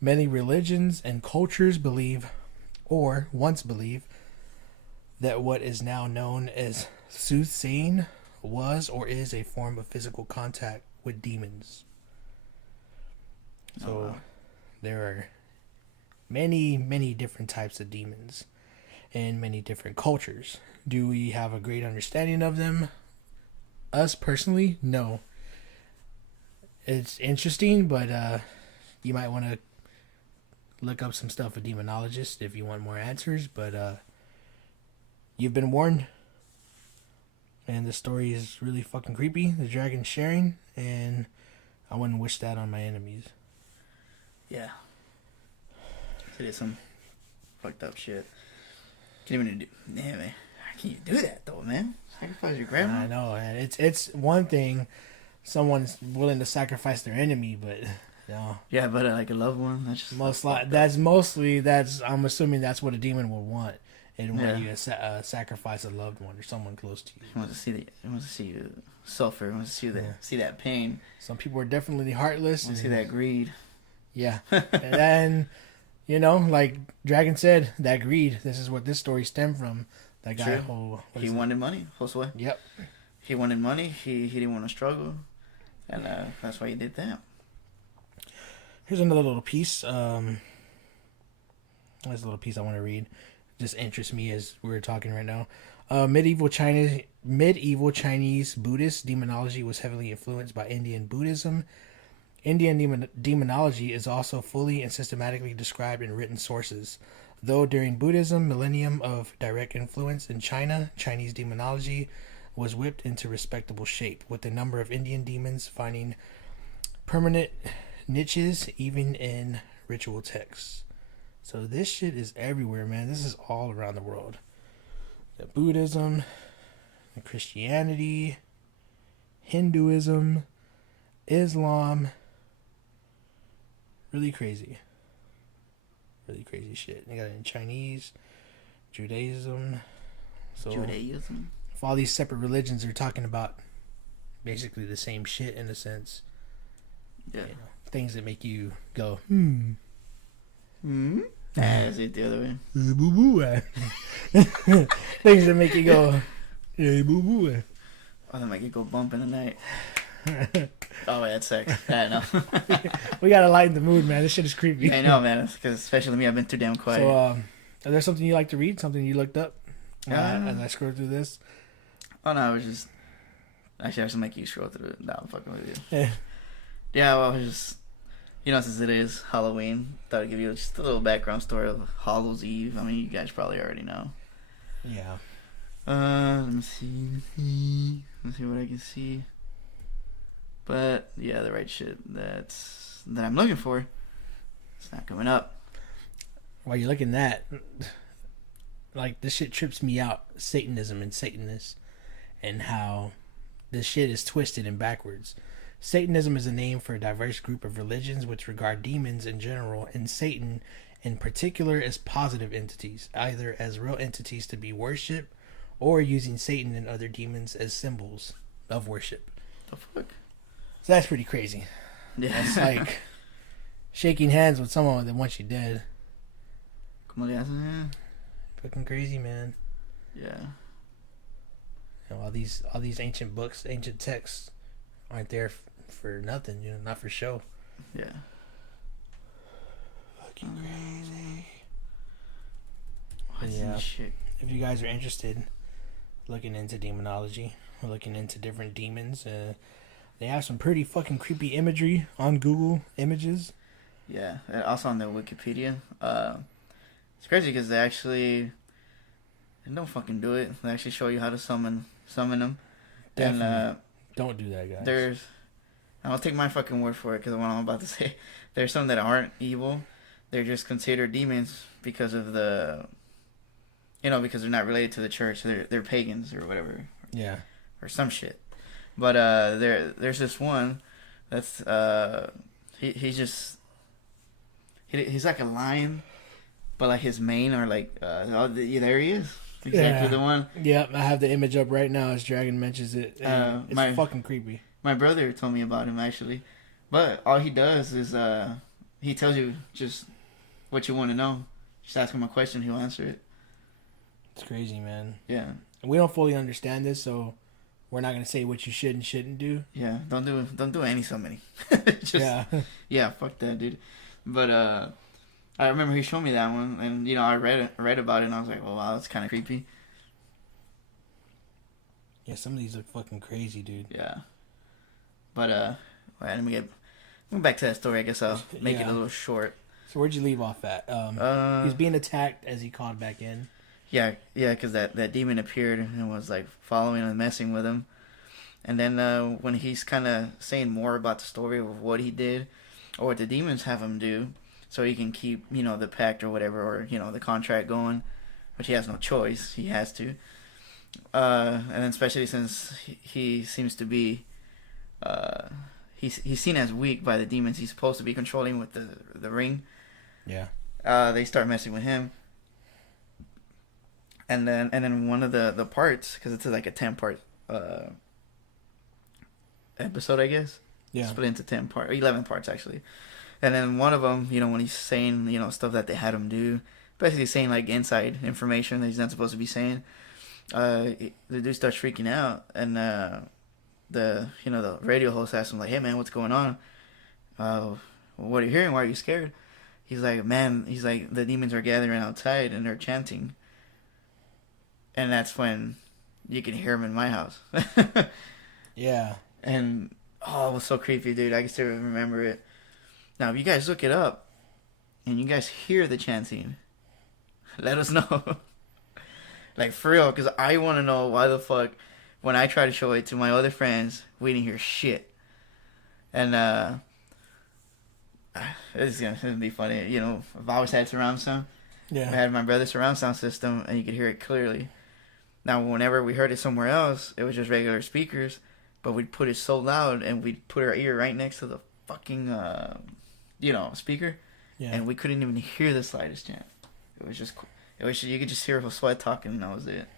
Many religions and cultures believe, or once believed, that what is now known as soothsaying was or is a form of physical contact with demons. So there are many, many different types of demons in many different cultures. Do we have a great understanding of them? Us personally, no. It's interesting, but you might want to look up some stuff with demonologists if you want more answers, but you've been warned. And the story is really fucking creepy. The dragon's sharing, and I wouldn't wish that on my enemies. Yeah. It is some fucked up shit. Can't even do. Damn, man. How can you do that though, man? Sacrifice your grandma. I know, and it's one thing someone's willing to sacrifice their enemy, but no. Yeah, but like a loved one, that's just I'm assuming that's what a demon would want. And want you to sacrifice a loved one or someone close to you. He wants to see you suffer. He wants to see that pain. Some people are definitely heartless. Want to see that greed. Yeah, and then like Dragon said, that greed. This is what this story stemmed from. That guy. He wanted money. Josue. Yep. He wanted money. He didn't want to struggle, and that's why he did that. Here's another little piece. There's a little piece I want to read. Just interests me as we're talking right now. Medieval Chinese Buddhist demonology was heavily influenced by Indian Buddhism. Indian demonology is also fully and systematically described in written sources. Though during Buddhism millennium of direct influence in China, Chinese demonology was whipped into respectable shape, with a number of Indian demons finding permanent niches even in ritual texts. So this shit is everywhere, man. This is all around the world. The Buddhism, the Christianity, Hinduism, Islam. Really crazy. Really crazy shit. They got it in Chinese, Judaism. So Judaism. If all these separate religions are talking about basically the same shit in a sense. Yeah. Things that make you go, That's it the other way. boo boo. Things that make you go, hey, boo boo. Oh, that make you go bump in the night. Oh, wait, that's sex. I know. We gotta lighten the mood, man. This shit is creepy. I know, man. Because especially me, I've been too damn quiet. So, is there something you like to read? Something you looked up? As I scrolled through this. Oh no, I was just. Actually, I was just make you scroll through it. No, I'm fucking with you. Yeah. Yeah, well, I was just. Since it is Halloween, thought I'd give you just a little background story of Hallows Eve. I mean, you guys probably already know. Yeah. Let me see. Let's see what I can see. But yeah, the right shit that I'm looking for, it's not coming up. While you're looking at that, like, this shit trips me out. Satanism and Satanists, and how this shit is twisted and backwards. Satanism is a name for a diverse group of religions which regard demons in general and Satan in particular as positive entities, either as real entities to be worshipped or using Satan and other demons as symbols of worship. The fuck? So that's pretty crazy. Yeah. It's like shaking hands with someone that once you dead. Como le hacen? Fucking crazy, man. Yeah. You know, all these ancient books, ancient texts aren't there for nothing, you know, not for show. Yeah. Fucking crazy. What's Yeah. this shit? If you guys are interested looking into demonology, or looking into different demons, they have some pretty fucking creepy imagery on Google Images. Yeah. And also on the Wikipedia. It's crazy because they don't fucking do it. They actually show you how to summon them. Definitely. And Don't do that, guys. there's, I don't take my fucking word for it because of what I'm about to say. There's some that aren't evil. They're just considered demons because of because they're not related to the church. They're pagans or whatever. Yeah. Or some shit. But there's this one that's he's like a lion, but like his mane are like there he is. Exactly the one. Yep, I have the image up right now as Dragon mentions it. It's fucking creepy. My brother told me about him actually, but all he does is he tells you just what you want to know. Just ask him a question, he'll answer it. It's crazy, man. Yeah. We don't fully understand this, so we're not gonna say what you should and shouldn't do. Yeah. Don't do any summoning. Yeah. Yeah. Fuck that, dude. But I remember he showed me that one, and I read about it, and I was like, oh wow, that's kind of creepy. Yeah, some of these look fucking crazy, dude. Yeah. But let me get back to that story. I guess I'll make it a little short. So where'd you leave off at? He's being attacked as he called back in. Yeah, because that demon appeared and was like following and messing with him. And then when he's kind of saying more about the story of what he did, or what the demons have him do, so he can keep the pact or whatever, or the contract going, which he has no choice, he has to. And then especially since he seems to be, he's seen as weak by the demons he's supposed to be controlling with the ring. Yeah. They start messing with him. And then one of the parts, because it's like a 10-part episode, I guess. Yeah. Split into 10 parts, 11 parts actually. And then one of them, when he's saying, stuff that they had him do, basically saying like inside information that he's not supposed to be saying, the dude starts freaking out, and the radio host asks him like, "Hey man, what's going on? What are you hearing? Why are you scared?" He's like, the demons are gathering outside and they're chanting. And that's when you can hear them in my house. Yeah. And it was so creepy, dude. I can still remember it. Now, if you guys look it up and you guys hear the chanting, let us know. Like, for real, because I want to know why the fuck, when I try to show it to my other friends, we didn't hear shit. And it's gonna be funny. I've always had surround sound. Yeah. I had my brother's surround sound system, and you could hear it clearly. Now, whenever we heard it somewhere else, it was just regular speakers, but we'd put it so loud, and we'd put our ear right next to the fucking, speaker, Yeah. and we couldn't even hear the slightest chant. You could just hear a sweat talking, and that was it.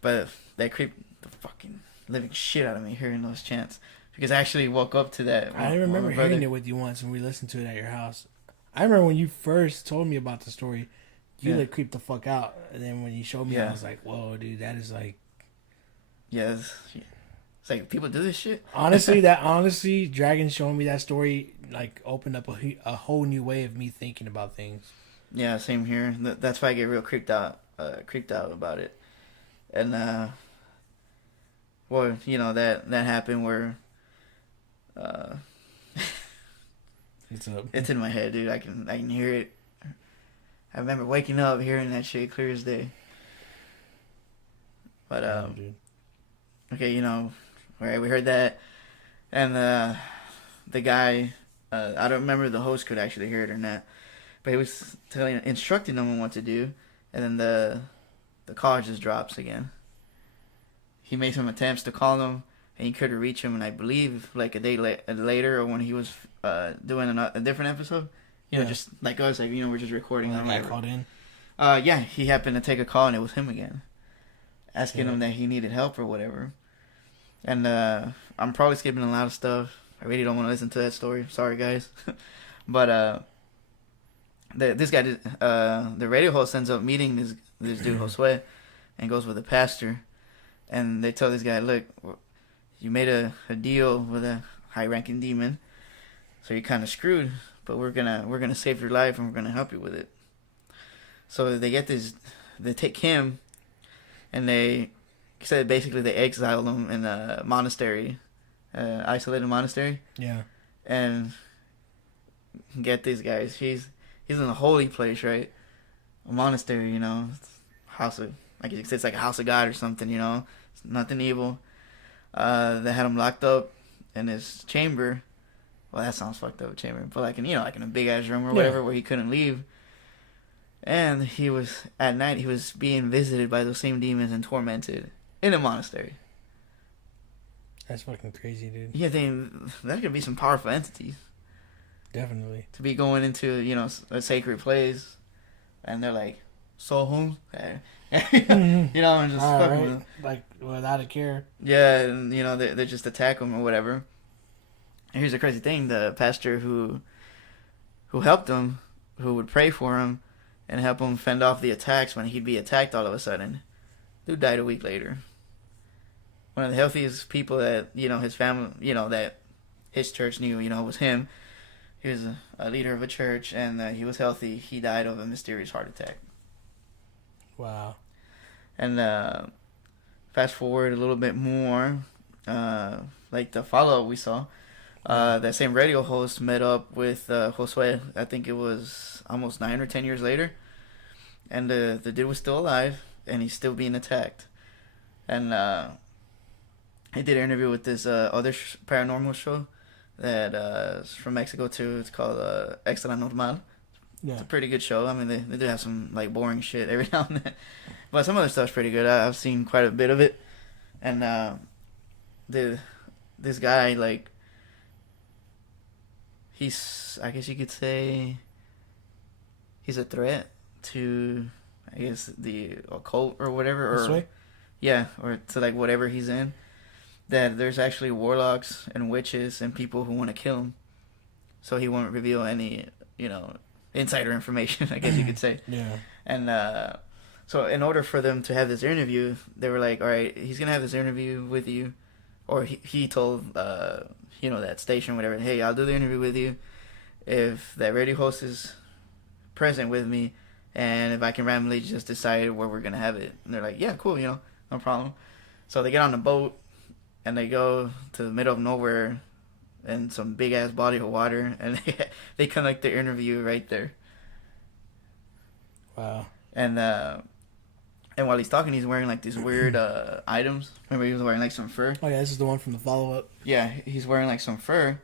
But that creeped the fucking living shit out of me hearing those chants, because I actually woke up to that. I remember hearing it with you once when we listened to it at your house. I remember when you first told me about the story, you like creeped the fuck out, and then when you showed me, I was like, "Whoa, dude, that is like." Yeah, it's like people do this shit. Honestly, Dragon showing me that story like opened up a whole new way of me thinking about things. Yeah, same here. That's why I get real creeped out about it. And that happened where What's up? it's in my head, dude. I can hear it. I remember waking up hearing that shit clear as day. But dude. Okay, right, we heard that, and the guy, I don't remember if the host could actually hear it or not, but he was instructing them on what to do, and then the call just drops again. He made some attempts to call them, and he couldn't reach him, and I believe like a day later, or when he was doing a different episode, just like us, like we're just recording. I called in. Yeah, he happened to take a call, and it was him again, asking him that he needed help or whatever. And I'm probably skipping a lot of stuff, I really don't want to listen to that story. Sorry, guys. But this guy, the radio host ends up meeting this dude Josue, and goes with the pastor, and they tell this guy, look, you made a deal with a high-ranking demon, so you're kind of screwed. But we're gonna save your life, and we're gonna help you with it. So they take him, and they said basically they exiled him in a monastery, isolated monastery. Yeah. And get these guys, he's in a holy place, right? A monastery, you know, house of, like it's like a house of God or something, you know. It's nothing evil. They had him locked up in his chamber. Well, that sounds fucked up, chamber, but like in a big ass room or whatever, where he couldn't leave. And at night he was being visited by those same demons and tormented in a monastery. That's fucking crazy, dude. Yeah, that could be some powerful entities. Definitely. To be going into, you know, a sacred place, and they're like, "So home," you know, and just fucking with them. Like without a care. Yeah, and you know they just attack him or whatever. And here's the crazy thing: the pastor who helped him, who would pray for him and help him fend off the attacks when he'd be attacked all of a sudden, dude died a week later. One of the healthiest people that, you know, his family, you know, that his church knew, you know, was him. He was a leader of a church, and he was healthy. He died of a mysterious heart attack. Wow. And fast forward a little bit more, like the follow-up we saw, that same radio host met up with Josue. I think it was almost 9 or 10 years later, and the dude was still alive, and he's still being attacked. And he did an interview with this other paranormal show that is from Mexico too. It's called Extra Normal. Yeah. It's a pretty good show. I mean, they do have some like boring shit every now and then, but some other stuff's pretty good. I've seen quite a bit of it, and this guy, like, he's, I guess you could say, he's a threat to, I guess, the occult or whatever, or This way? yeah, or to like whatever he's in. That there's actually warlocks and witches and people who want to kill him, so he won't reveal any, you know, insider information, I guess you could say. Yeah. And so in order for them to have this interview, they were like, all right, he's gonna have this interview with you, or he told you know, that station, whatever, hey, I'll do the interview with you if that radio host is present with me, and if I can randomly just decide where we're gonna have it. And they're like, yeah, cool, you know, no problem. So they get on the boat, and they go to the middle of nowhere in some big ass body of water, and they conduct the interview right there. Wow. And while he's talking, he's wearing like these weird items. Remember, he was wearing like some fur. Oh yeah, this is the one from the follow up. Yeah, he's wearing like some fur,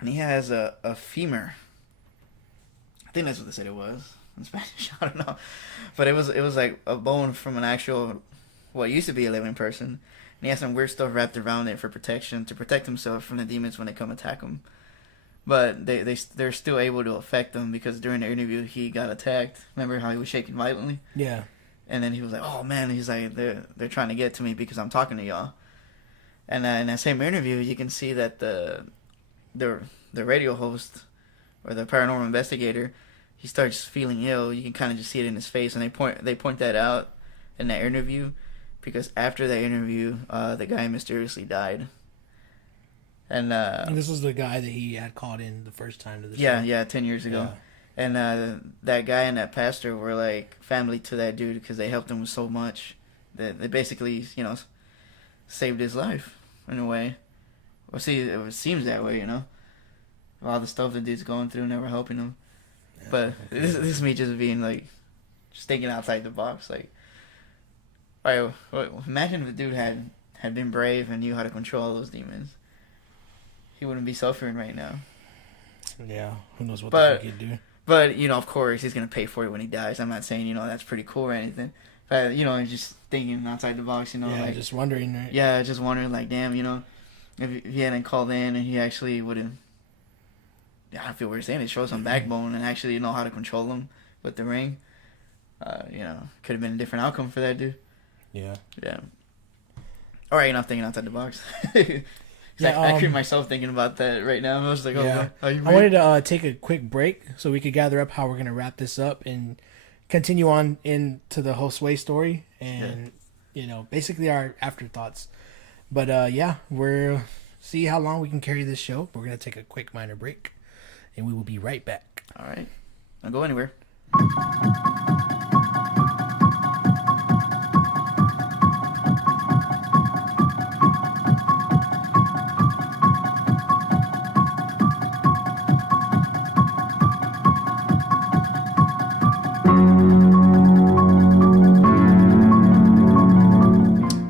and he has a femur. I think that's what they said it was in Spanish. I don't know, but it was like a bone from an actual, what used to be a living person, and he has some weird stuff wrapped around it for protection, to protect himself from the demons when they come attack him. But they're still able to affect him, because during the interview he got attacked. Remember how he was shaking violently? Yeah. And then he was like, "Oh man," he's like, "They're trying to get to me because I'm talking to y'all." And in that same interview, you can see that the radio host, or the paranormal investigator, he starts feeling ill. You can kind of just see it in his face, and they point that out in that interview, because after that interview, the guy mysteriously died. And this was the guy that he had called in the first time to the show. Yeah, 10 years ago. Yeah. And that guy and that pastor were like family to that dude, because they helped him with so much that they basically, you know, saved his life in a way. Well, see, it seems that way, you know, all the stuff the dude's going through, and they were helping him. Yeah, but okay. This is me just being like, just thinking outside the box. Like, all right, imagine if the dude had been brave and knew how to control those demons. He wouldn't be suffering right now. Yeah, who knows what the fuck he'd do. But, you know, of course, he's going to pay for it when he dies. I'm not saying, you know, that's pretty cool or anything. But, you know, just thinking outside the box, you know. Yeah, like, just wondering, right? Yeah, just wondering, like, damn, you know, if he hadn't called in and he actually would have, I feel weird saying it, show some backbone and actually know how to control them with the ring, you know, could have been a different outcome for that dude. Yeah. Yeah. All right, enough thinking outside the box. Yeah, I creep myself thinking about that right now. I was like, oh, yeah. how you I wanted to take a quick break so we could gather up how we're gonna wrap this up and continue on into the Josue story and basically our afterthoughts. But yeah, we're see how long we can carry this show. We're gonna take a quick minor break, and we will be right back. All right. Don't go anywhere.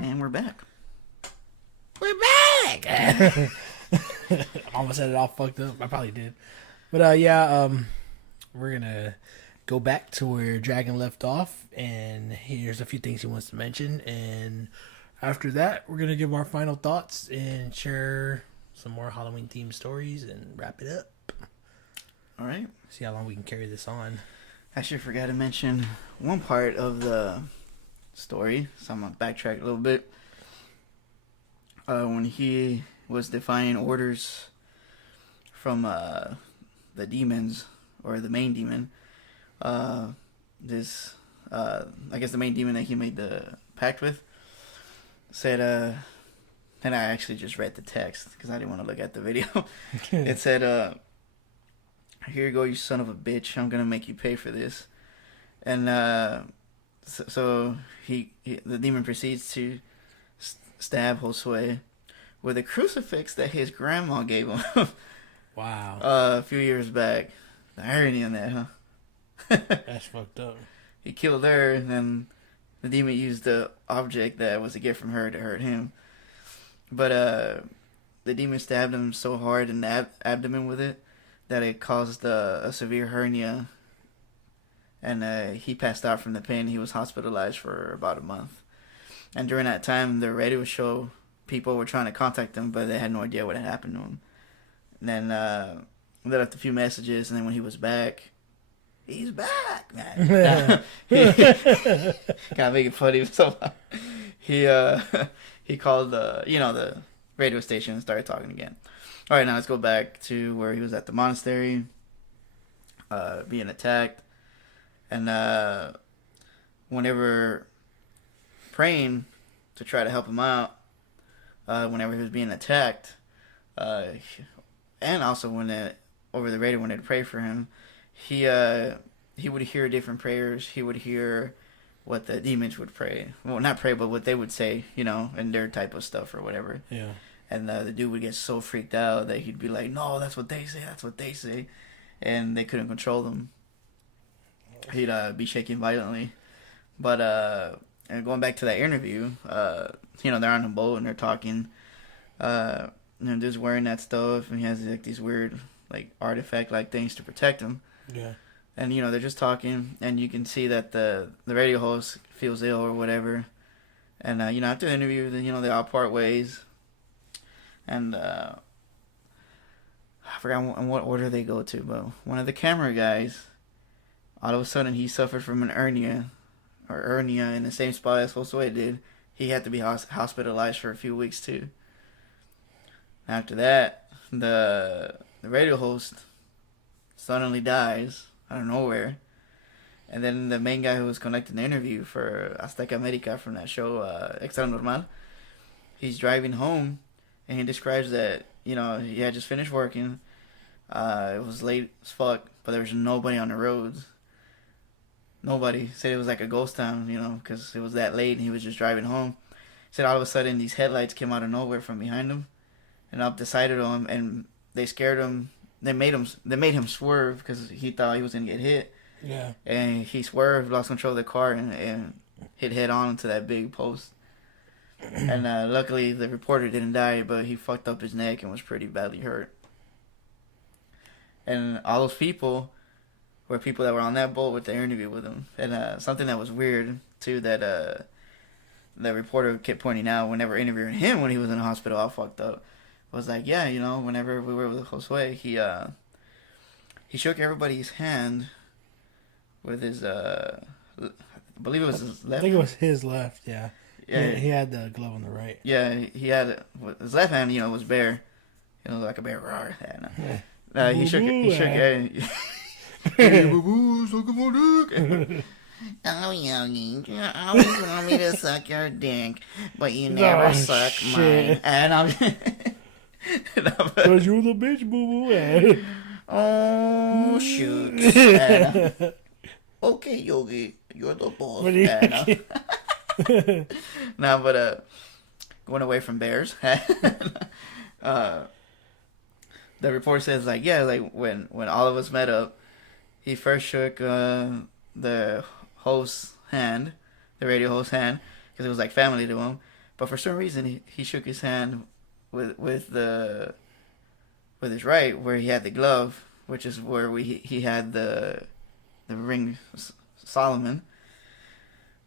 And we're back. We're back. I almost had it all fucked up. I probably did. But yeah, we're gonna go back to where Dragon left off, and here's a few things he wants to mention. And after that, we're gonna give our final thoughts and share some more Halloween themed stories and wrap it up. All right. See how long we can carry this on. Actually, forgot to mention one part of the story, so I'm gonna backtrack a little bit. When he was defying orders from the demons, or the main demon, I guess the main demon that he made the pact with, said, and I actually just read the text because I didn't want to look at the video. It said, here you go, you son of a bitch, I'm gonna make you pay for this. And so the demon proceeds to stab Josue with a crucifix that his grandma gave him. Wow. A few years back. The irony in that, huh? That's fucked up. He killed her, and then the demon used the object that was a gift from her to hurt him. But the demon stabbed him so hard in the abdomen with it that it caused a severe hernia. And he passed out from the pain. He was hospitalized for about a month. And during that time, the radio show people were trying to contact him, but they had no idea what had happened to him. And then they left a few messages, and then when he was back, he's back, man. Gotta make it funny somehow. He called the radio station and started talking again. All right, now let's go back to where he was at the monastery, being attacked, and whenever praying to try to help him out, whenever he was being attacked, and also over the radio when they'd pray for him, he would hear different prayers. He would hear what the demons would pray. Well, not pray, but what they would say, and their type of stuff or whatever. Yeah. And the dude would get so freaked out that he'd be like, no, that's what they say, that's what they say. And they couldn't control them. He'd be shaking violently. But and going back to that interview, they're on a boat and they're talking. Dude's wearing that stuff, and he has like these weird artifact things to protect him. Yeah. And they're just talking, and you can see that the radio host feels ill or whatever. And after the interview, then they all part ways. And I forgot in what order they go to, but one of the camera guys, all of a sudden he suffered from an hernia in the same spot as Josue did. He had to be hospitalized for a few weeks too. After that, the radio host suddenly dies out of nowhere. And then the main guy who was conducting the interview for Azteca America from that show, Extra Normal, he's driving home, and he describes that, he had just finished working. It was late as fuck, but there was nobody on the roads. Nobody. Said it was like a ghost town, because it was that late and he was just driving home. Said all of a sudden these headlights came out of nowhere from behind him and up the side of him, and they scared him. They made him swerve because he thought he was gonna get hit. Yeah. And he swerved, lost control of the car, and hit head on into that big post. And luckily the reporter didn't die, but he fucked up his neck and was pretty badly hurt. And all those people were people that were on that boat with the interview with him. And something that was weird too, that the reporter kept pointing out whenever interviewing him when he was in the hospital all fucked up, was like, yeah, whenever we were with Josue, he shook everybody's hand with his I believe it was his left. I think it was his left, yeah. Yeah, he had the glove on the right. yeah, he had his left hand, was bare, like a bear. He shook. He shook. Hey, boo boo, suck my dick. Oh, Yogi, you always want me to suck your dick, but you never suck mine. And I'm. Cause you're the bitch, boo boo. Oh shoot. And, okay, Yogi, you're the boss. No, but going away from bears. The report says like when all of us met up, he first shook the host's hand, the radio host's hand, because it was like family to him. But for some reason, he shook his hand with his right, where he had the glove, which is where he had the ring Solomon,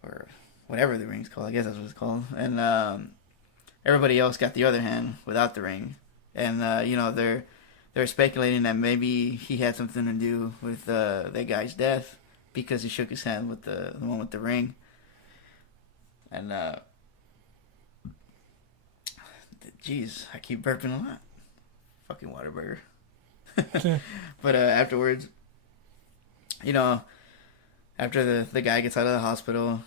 or whatever the ring's called. I guess that's what it's called. And everybody else got the other hand without the ring. And they're speculating that maybe he had something to do with that guy's death because he shook his hand with the one with the ring. And jeez, I keep burping a lot. Fucking Whataburger. But afterwards, after the guy gets out of the hospital,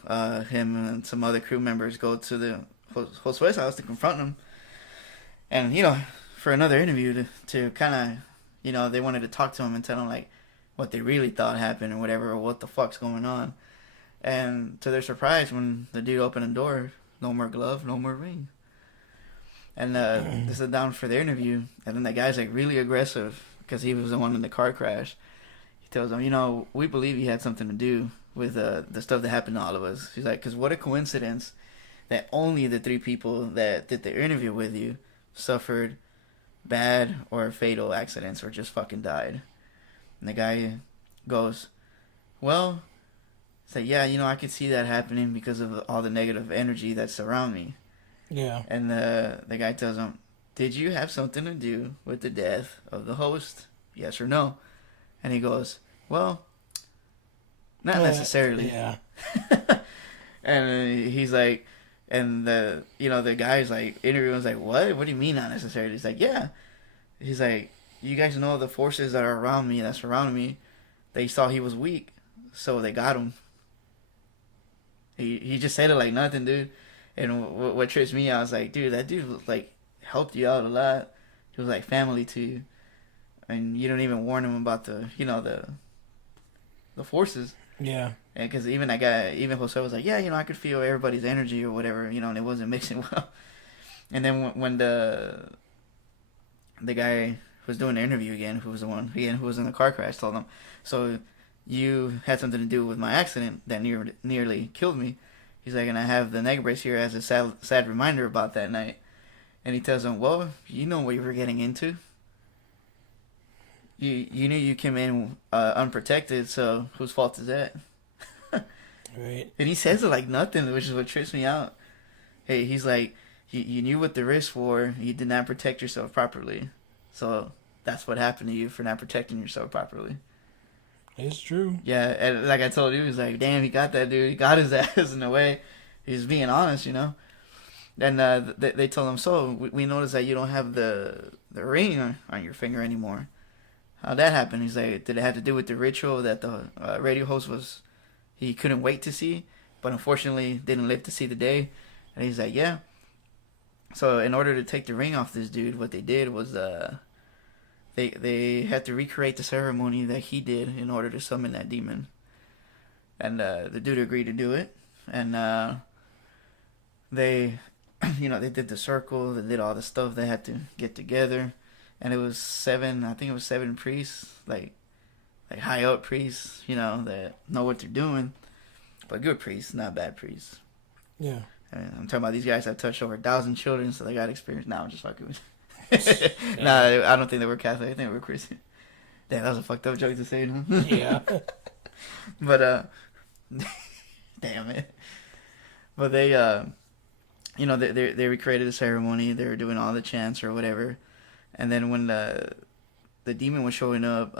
him and some other crew members go to the Josue's house to confront him. And, for another interview to kind of, they wanted to talk to him and tell him, like, what they really thought happened or whatever, or what the fuck's going on. And to their surprise, when the dude opened the door, no more glove, no more ring. And they sit down for their interview, and then that guy's, like, really aggressive because he was the one in the car crash. He tells them, we believe he had something to do with the stuff that happened to all of us. He's like, because what a coincidence that only the 3 people that did the interview with you suffered bad or fatal accidents or just fucking died. And the guy goes, well, it's like, yeah, I could see that happening because of all the negative energy that's around me. Yeah. And the guy tells him, did you have something to do with the death of the host? Yes or no? And he goes, well, not necessarily. Yeah. And he's like, and the guy's like, interviewing's like, what? What do you mean not necessarily? He's like, yeah. He's like, you guys know the forces that are around me, that surround me, they saw he was weak, so they got him. He just said it like nothing, dude. And what trips me out, I was like, dude, that dude like helped you out a lot. He was like family to you, and you don't even warn him about the forces. Yeah. And because even that guy, even Jose was like, yeah, I could feel everybody's energy or whatever, and it wasn't mixing well. And then when the guy who was doing the interview again, who was the one who was in the car crash, told him, so you had something to do with my accident that nearly killed me. He's like, and I have the neck brace here as a sad reminder about that night. And he tells him, well, you know what you were getting into. You knew you came in unprotected, so whose fault is that? Right. And he says it like nothing, which is what trips me out. Hey, he's like, you knew what the risks were. You did not protect yourself properly. So that's what happened to you for not protecting yourself properly. It's true. Yeah, and like I told you, he's like, damn, he got that dude. He got his ass in a way. He's being honest, And they told him, so we noticed that you don't have the ring on your finger anymore. How'd that happen? He's like, did it have to do with the ritual that the radio host he couldn't wait to see, but unfortunately didn't live to see the day? And he's like, yeah. So in order to take the ring off this dude, what they did was they had to recreate the ceremony that he did in order to summon that demon. And the dude agreed to do it. And they, they did the circle, they did all the stuff they had to get together. And it was 7 priests, like high up priests, that know what they're doing. But good priests, not bad priests. Yeah. And I'm talking about these guys that touched over 1,000 children, so they got experience. Now I'm just fucking with you. Nah, I don't think they were Catholic. I think they were Christian. Damn, that was a fucked up joke to say, huh? Yeah. But, damn it. But they, they recreated the ceremony. They were doing all the chants or whatever. And then when the demon was showing up,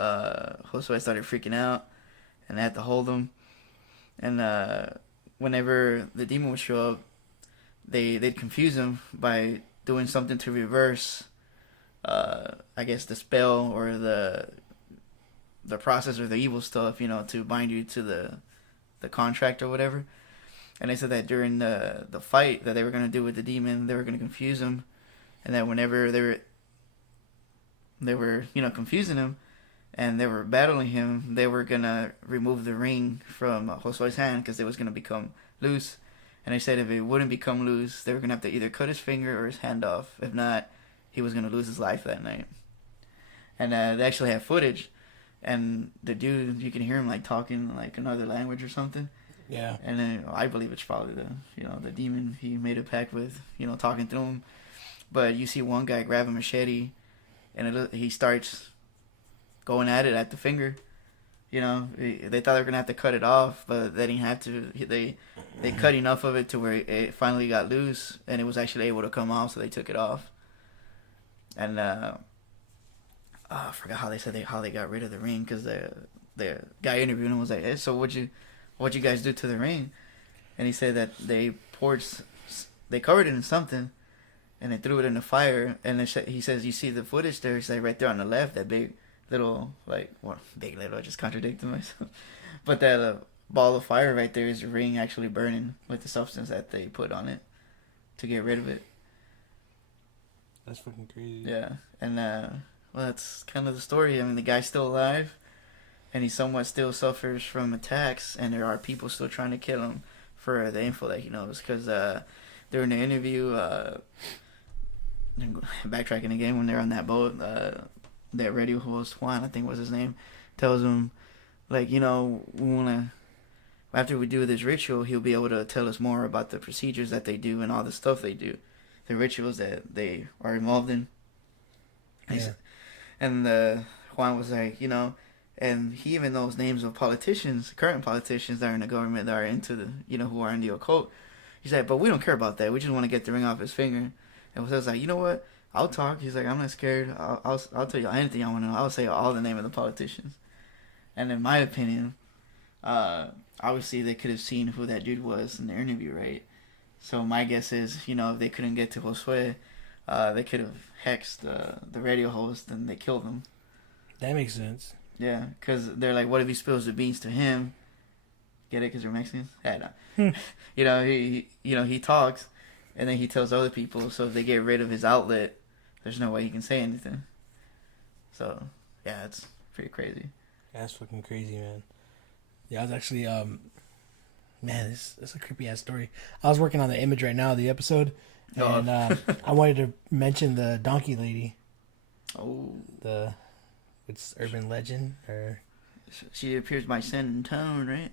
Josue started freaking out, and they had to hold him. And whenever the demon would show up, they'd confuse him by doing something to reverse, I guess the spell or the process or the evil stuff, to bind you to the contract or whatever. And they said that during the fight that they were gonna do with the demon, they were gonna confuse him, and that whenever they were confusing him, and they were battling him, they were gonna remove the ring from Josue's hand because it was gonna become loose. And they said if it wouldn't become loose, they were gonna have to either cut his finger or his hand off. If not, he was gonna lose his life that night. And they actually have footage, and the dude, you can hear him like talking like another language or something. Yeah. And then I believe it's probably the demon he made a pact with, talking through him. But you see one guy grab a machete, and he starts going at it at the finger. They thought they were gonna have to cut it off, but they didn't have to. They cut enough of it to where it finally got loose, and it was actually able to come off, so they took it off. And I forgot how they said how they got rid of the ring, because the guy interviewing him was like, "Hey, so what'd you guys do to the ring?" And he said that they covered it in something, and they threw it in the fire. And he says, you see the footage there? He's like right there on the left, that big little I just contradicted myself. But that ball of fire right there is the ring actually burning with the substance that they put on it to get rid of it. That's fucking crazy. Yeah, and that's kind of the story. I mean, the guy's still alive, and he somewhat still suffers from attacks, and there are people still trying to kill him for the info that he knows. Because during the interview, backtracking again, when they're on that boat, that radio host, Juan, I think was his name, tells him, like, we want to, after we do this ritual, he'll be able to tell us more about the procedures that they do and all the stuff they do, the rituals that they are involved in. Yeah. And Juan was like, and he even knows names of politicians, current politicians that are in the government that are into who are in the occult. He's like, but we don't care about that. We just want to get the ring off his finger. And was like, you know what? I'll talk. He's like, I'm not scared. I'll tell you anything I want to know. I'll say all the name of the politicians. And in my opinion, obviously they could have seen who that dude was in the interview, right? So my guess is, if they couldn't get to Josue, they could have hexed the radio host and they killed him. That makes sense. Yeah, because they're like, what if he spills the beans to him? Get it? Because they're Mexicans? Yeah, no. He talks, and then he tells other people, so if they get rid of his outlet, there's no way he can say anything. So, yeah, it's pretty crazy. That's fucking crazy, man. Yeah, I was actually, man, this is a creepy-ass story. I was working on the image right now, the episode, and I wanted to mention the donkey lady. Oh. It's urban legend, or... She appears by scent and tone, right?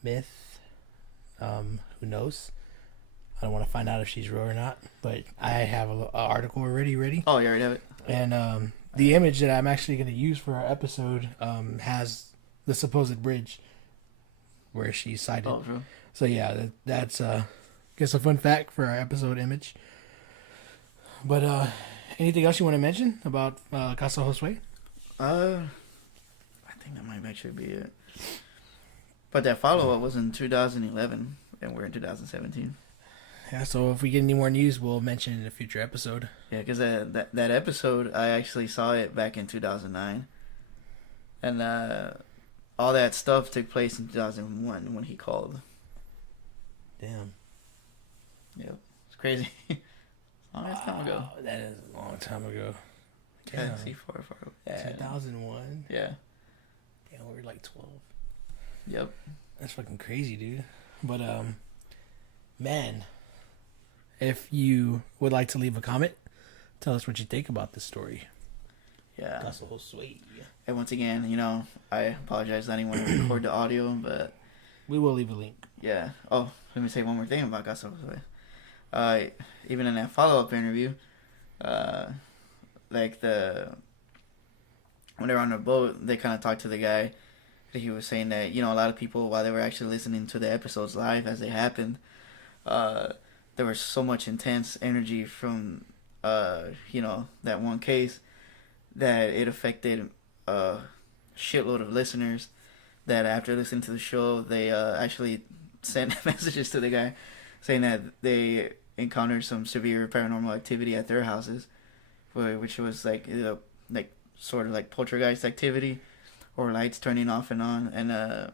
Myth. Who knows? I don't want to find out if she's real or not, but I have an article already ready. Oh, you already have it? And the image that I'm actually going to use for our episode has the supposed bridge where she's sighted. Oh, true. So yeah, that's I guess a fun fact for our episode image. But anything else you want to mention about Caso Josue? I think that might actually be it. But that follow-up was in 2011, and we're in 2017. Yeah, so if we get any more news, we'll mention it in a future episode. Yeah, because that episode, I actually saw it back in 2009. And all that stuff took place in 2001 when he called. Damn. Yep. It's crazy. Long ass time ago. That is a long time ago. Yeah, see, far. Yeah. 2001? Yeah. Damn, we were like 12. Yep. That's fucking crazy, dude. But, man, if you would like to leave a comment, tell us what you think about this story. Yeah. Caso Josue. And once again, I apologize to anyone who recorded the audio, but... We will leave a link. Yeah. Oh, let me say one more thing about Caso Josue. Even in that follow-up interview, when they were on the boat, they kind of talked to the guy. He was saying that, a lot of people, while they were actually listening to the episodes live as they happened, there was so much intense energy from, that one case that it affected a shitload of listeners that after listening to the show, they actually sent messages to the guy saying that they encountered some severe paranormal activity at their houses, which was like sort of like poltergeist activity, or lights turning off and on. And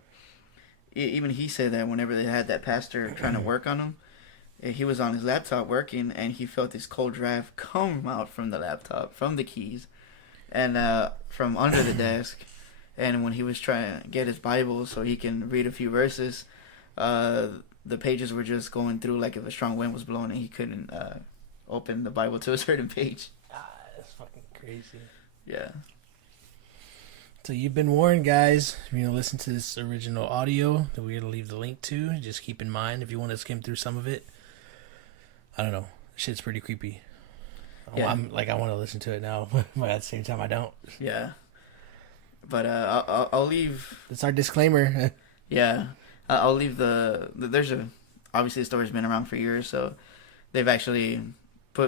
even he said that whenever they had that pastor trying to work on him, he was on his laptop working, and he felt this cold draft come out from the laptop, from the keys, and from under the desk. And when he was trying to get his Bible so he can read a few verses, the pages were just going through like if a strong wind was blowing, and he couldn't open the Bible to a certain page. That's fucking crazy. Yeah. So you've been warned, guys. If you're going to listen to this original audio that we're going to leave the link to, just keep in mind if you want to skim through some of it. I don't know. Shit's pretty creepy. Yeah. I want to listen to it now, but at the same time, I don't. Yeah. But I'll leave. That's our disclaimer. Yeah. I'll leave obviously the story's been around for years, so they've actually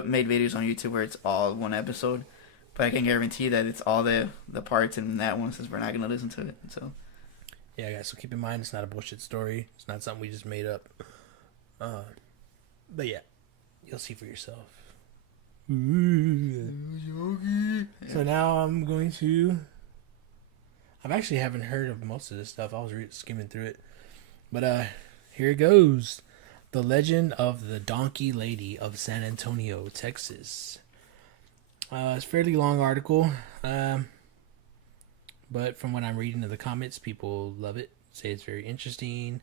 made videos on YouTube where it's all one episode. But I can guarantee that it's all the parts in that one, since we're not gonna listen to it. So yeah, guys. So keep in mind, it's not a bullshit story. It's not something we just made up. But yeah, you'll see for yourself. So now I'm going to. I actually haven't heard of most of this stuff. I was skimming through it, but here it goes. The Legend of the Donkey Lady of San Antonio, Texas. It's a fairly long article, but from what I'm reading in the comments, people love it. Say it's very interesting.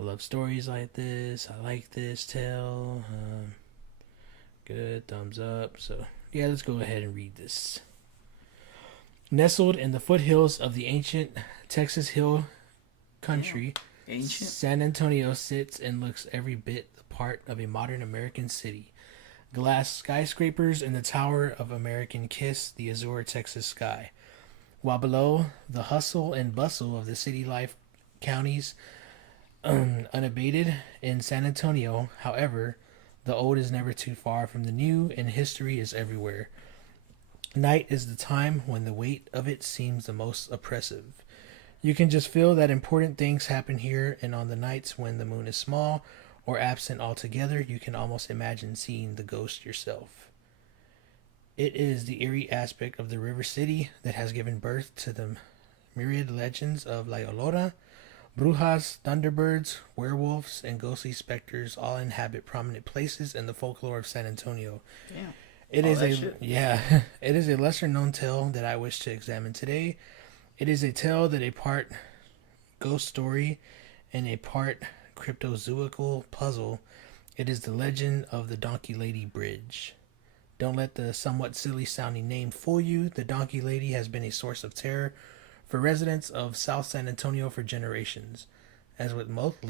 I love stories like this. I like this tale. Good, thumbs up. So yeah, let's go ahead and read this. Nestled in the foothills of the ancient Texas Hill Country, ancient. San Antonio sits and looks every bit the part of a modern American city. Glass skyscrapers and the Tower of American kiss the azure Texas sky, while below, the hustle and bustle of the city life counties unabated. In San Antonio, however, the old is never too far from the new, and history is everywhere. Night is the time when the weight of it seems the most oppressive. You can just feel that important things happen here, and on the nights when the moon is small or absent altogether, you can almost imagine seeing the ghost yourself. It is the eerie aspect of the river city that has given birth to the myriad legends of La Llorona. Brujas, thunderbirds, werewolves, and ghostly specters all inhabit prominent places in the folklore of San Antonio. Damn. It is it is a lesser known tale that I wish to examine today. It is a tale that a part ghost story and a part cryptozoical puzzle. It is the legend of the Donkey Lady Bridge. Don't let the somewhat silly sounding name fool you. The Donkey Lady has been a source of terror for residents of South San Antonio for generations. As with most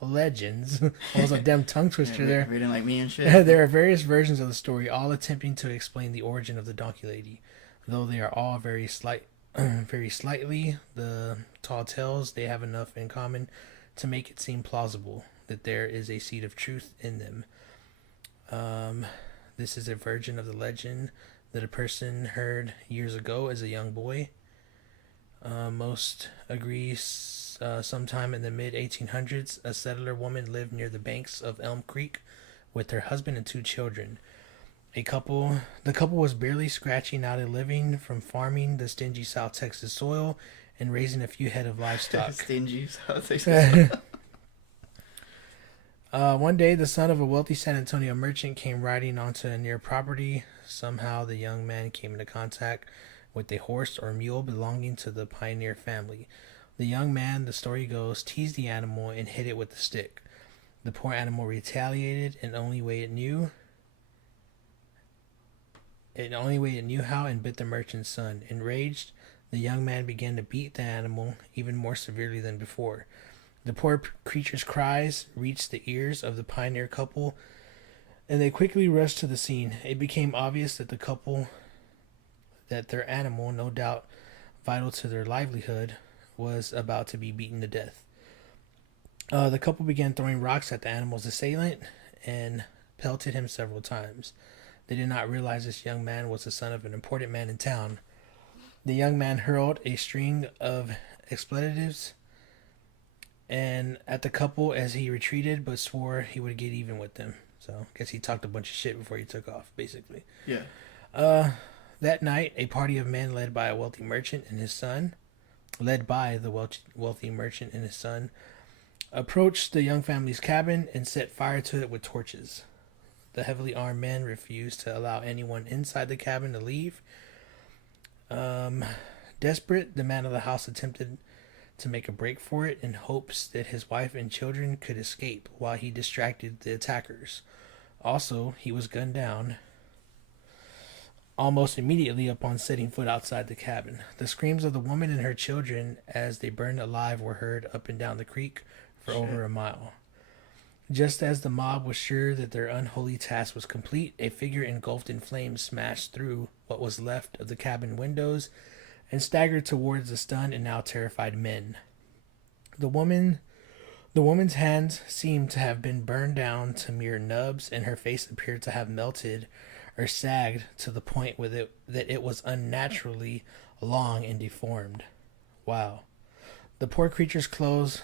legends, almost a damn tongue twister there. Reading like me and shit. There are various versions of the story, all attempting to explain the origin of the Donkey Lady. Though they are all very slightly the tall tales, they have enough in common to make it seem plausible that there is a seed of truth in them. This is a version of the legend that a person heard years ago as a young boy. Most agree sometime in the mid-1800s, a settler woman lived near the banks of Elm Creek with her husband and 2 children. The couple was barely scratching out a living from farming the stingy South Texas soil and raising a few head of livestock. Stingy South Texas. One day, the son of a wealthy San Antonio merchant came riding onto a near property. Somehow, the young man came into contact with a horse or mule belonging to the pioneer family. The young man, the story goes, teased the animal and hit it with a stick. The poor animal retaliated in the only way it knew how, and bit the merchant's son. Enraged, the young man began to beat the animal even more severely than before. The poor creature's cries reached the ears of the pioneer couple, and they quickly rushed to the scene. It became obvious that their animal, no doubt vital to their livelihood, was about to be beaten to death. The couple began throwing rocks at the animal's assailant and pelted him several times. They did not realize this young man was the son of an important man in town. The young man hurled a string of expletives and at the couple as he retreated, but swore he would get even with them. So I guess he talked a bunch of shit before he took off, basically. Yeah. That night, a party of men led by a wealthy merchant and his son, approached the young family's cabin and set fire to it with torches. The heavily armed men refused to allow anyone inside the cabin to leave. Desperate, the man of the house attempted to make a break for it in hopes that his wife and children could escape while he distracted the attackers. Also, he was gunned down almost immediately upon setting foot outside the cabin. The screams of the woman and her children as they burned alive were heard up and down the creek for over a mile. Just as the mob was sure that their unholy task was complete, a figure engulfed in flames smashed through what was left of the cabin windows and staggered towards the stunned and now terrified men. The woman's hands seemed to have been burned down to mere nubs, and her face appeared to have melted or sagged to the point that it was unnaturally long and deformed. Wow. The poor creature's clothes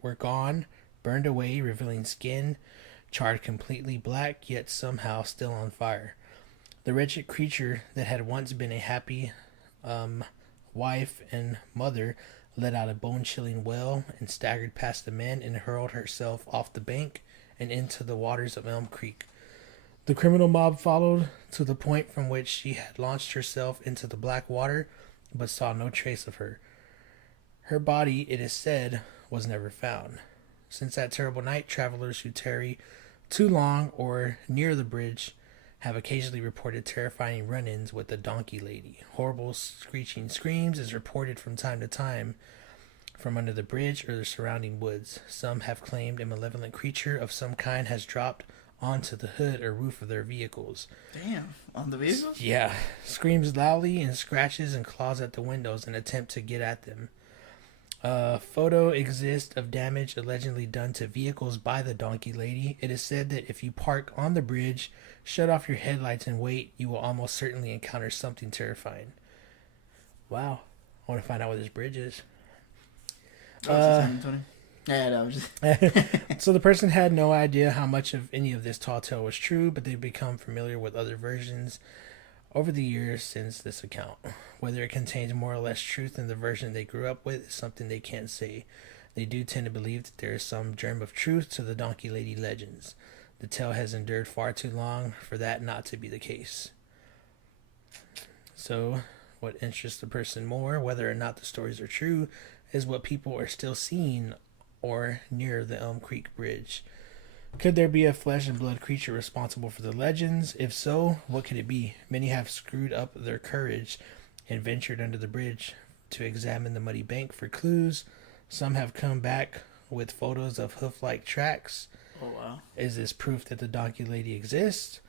were gone, burned away, revealing skin charred completely black, yet somehow still on fire. The wretched creature that had once been a happy wife and mother let out a bone-chilling wail and staggered past the men and hurled herself off the bank and into the waters of Elm Creek. The criminal mob followed to the point from which she had launched herself into the black water, but saw no trace of her. Her body, it is said, was never found. Since that terrible night, travelers who tarry too long or near the bridge have occasionally reported terrifying run-ins with the donkey lady. Horrible screeching screams is reported from time to time from under the bridge or the surrounding woods. Some have claimed a malevolent creature of some kind has dropped onto the hood or roof of their vehicles. Damn, on the vehicles? Yeah, screams loudly and scratches and claws at the windows in an attempt to get at them. A photo exists of damage allegedly done to vehicles by the donkey lady. It is said that if you park on the bridge, shut off your headlights and wait, you will almost certainly encounter something terrifying. Wow. I want to find out where this bridge is. San Antonio? Yeah, that was just... So the person had no idea how much of any of this tall tale was true, but they've become familiar with other versions over the years since this account. Whether it contains more or less truth in the version they grew up with is something they can't say. They do tend to believe that there is some germ of truth to the donkey lady legends. The tale has endured far too long for that not to be the case. So, what interests the person more, whether or not the stories are true, is what people are still seeing or near the Elm Creek Bridge. Could there be a flesh and blood creature responsible for the legends? If so, what could it be? Many have screwed up their courage and ventured under the bridge to examine the muddy bank for clues. Some have come back with photos of hoof-like tracks. Oh, wow. Is this proof that the donkey lady exists?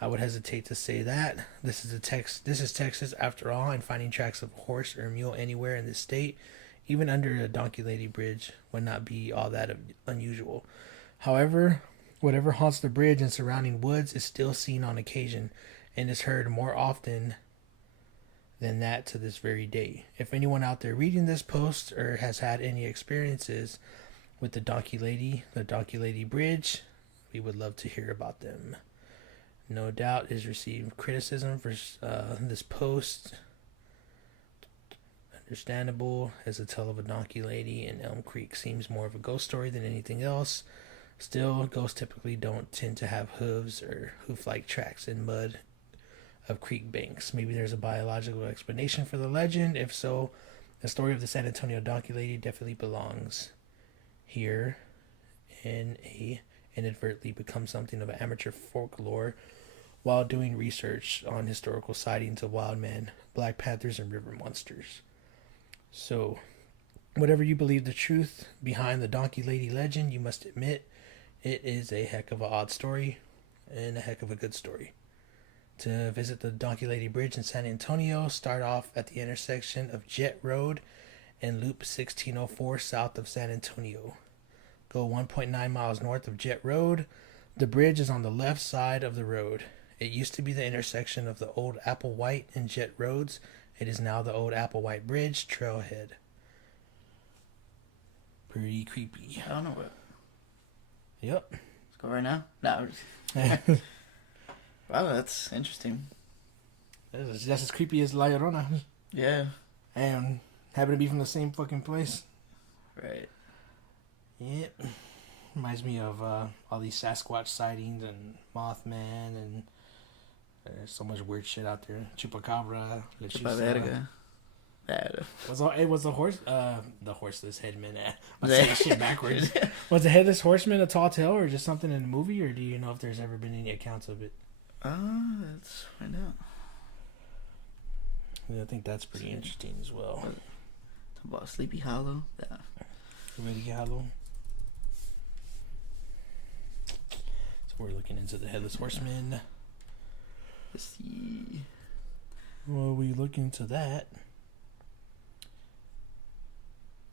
I would hesitate to say that. This is Texas after all, and finding tracks of a horse or a mule anywhere in this state, even under a donkey lady bridge, would not be all that unusual. However, whatever haunts the bridge and surrounding woods is still seen on occasion and is heard more often than that to this very day. If anyone out there reading this post or has had any experiences with the donkey lady bridge, we would love to hear about them. No doubt is received criticism for this post. Understandable, as the tale of a donkey lady in Elm Creek seems more of a ghost story than anything else. Still, ghosts typically don't tend to have hooves or hoof-like tracks in mud of creek banks. Maybe there's a biological explanation for the legend. If so, the story of the San Antonio donkey lady definitely belongs here and inadvertently becomes something of an amateur folklore while doing research on historical sightings of wild men, black panthers, and river monsters. So, whatever you believe the truth behind the donkey lady legend, you must admit it is a heck of an odd story and a heck of a good story. To visit the Donkey Lady Bridge in San Antonio, start off at the intersection of Jet Road and Loop 1604 south of San Antonio. Go 1.9 miles north of Jet Road. The bridge is on the left side of the road. It used to be the intersection of the old Applewhite and Jet Roads. It is now the old Applewhite Bridge trailhead. Pretty creepy. I don't know what. Yep. Let's go right now. No. Wow, that's interesting. That's just as creepy as La Llorona. Yeah. And happen to be from the same fucking place. Right. Yep. Reminds me of all these Sasquatch sightings and Mothman and there's so much weird shit out there. Chupacabra, Chupaverga. That. Was the horseless headman? I'm saying shit backwards. Was the headless horseman a tall tale or just something in the movie, or do you know if there's ever been any accounts of it? Let's find out. Yeah, I think that's pretty interesting as well. Talk about Sleepy Hollow. Yeah. Sleepy Hollow. So we're looking into the headless horseman. Let's see. Well, we look into that.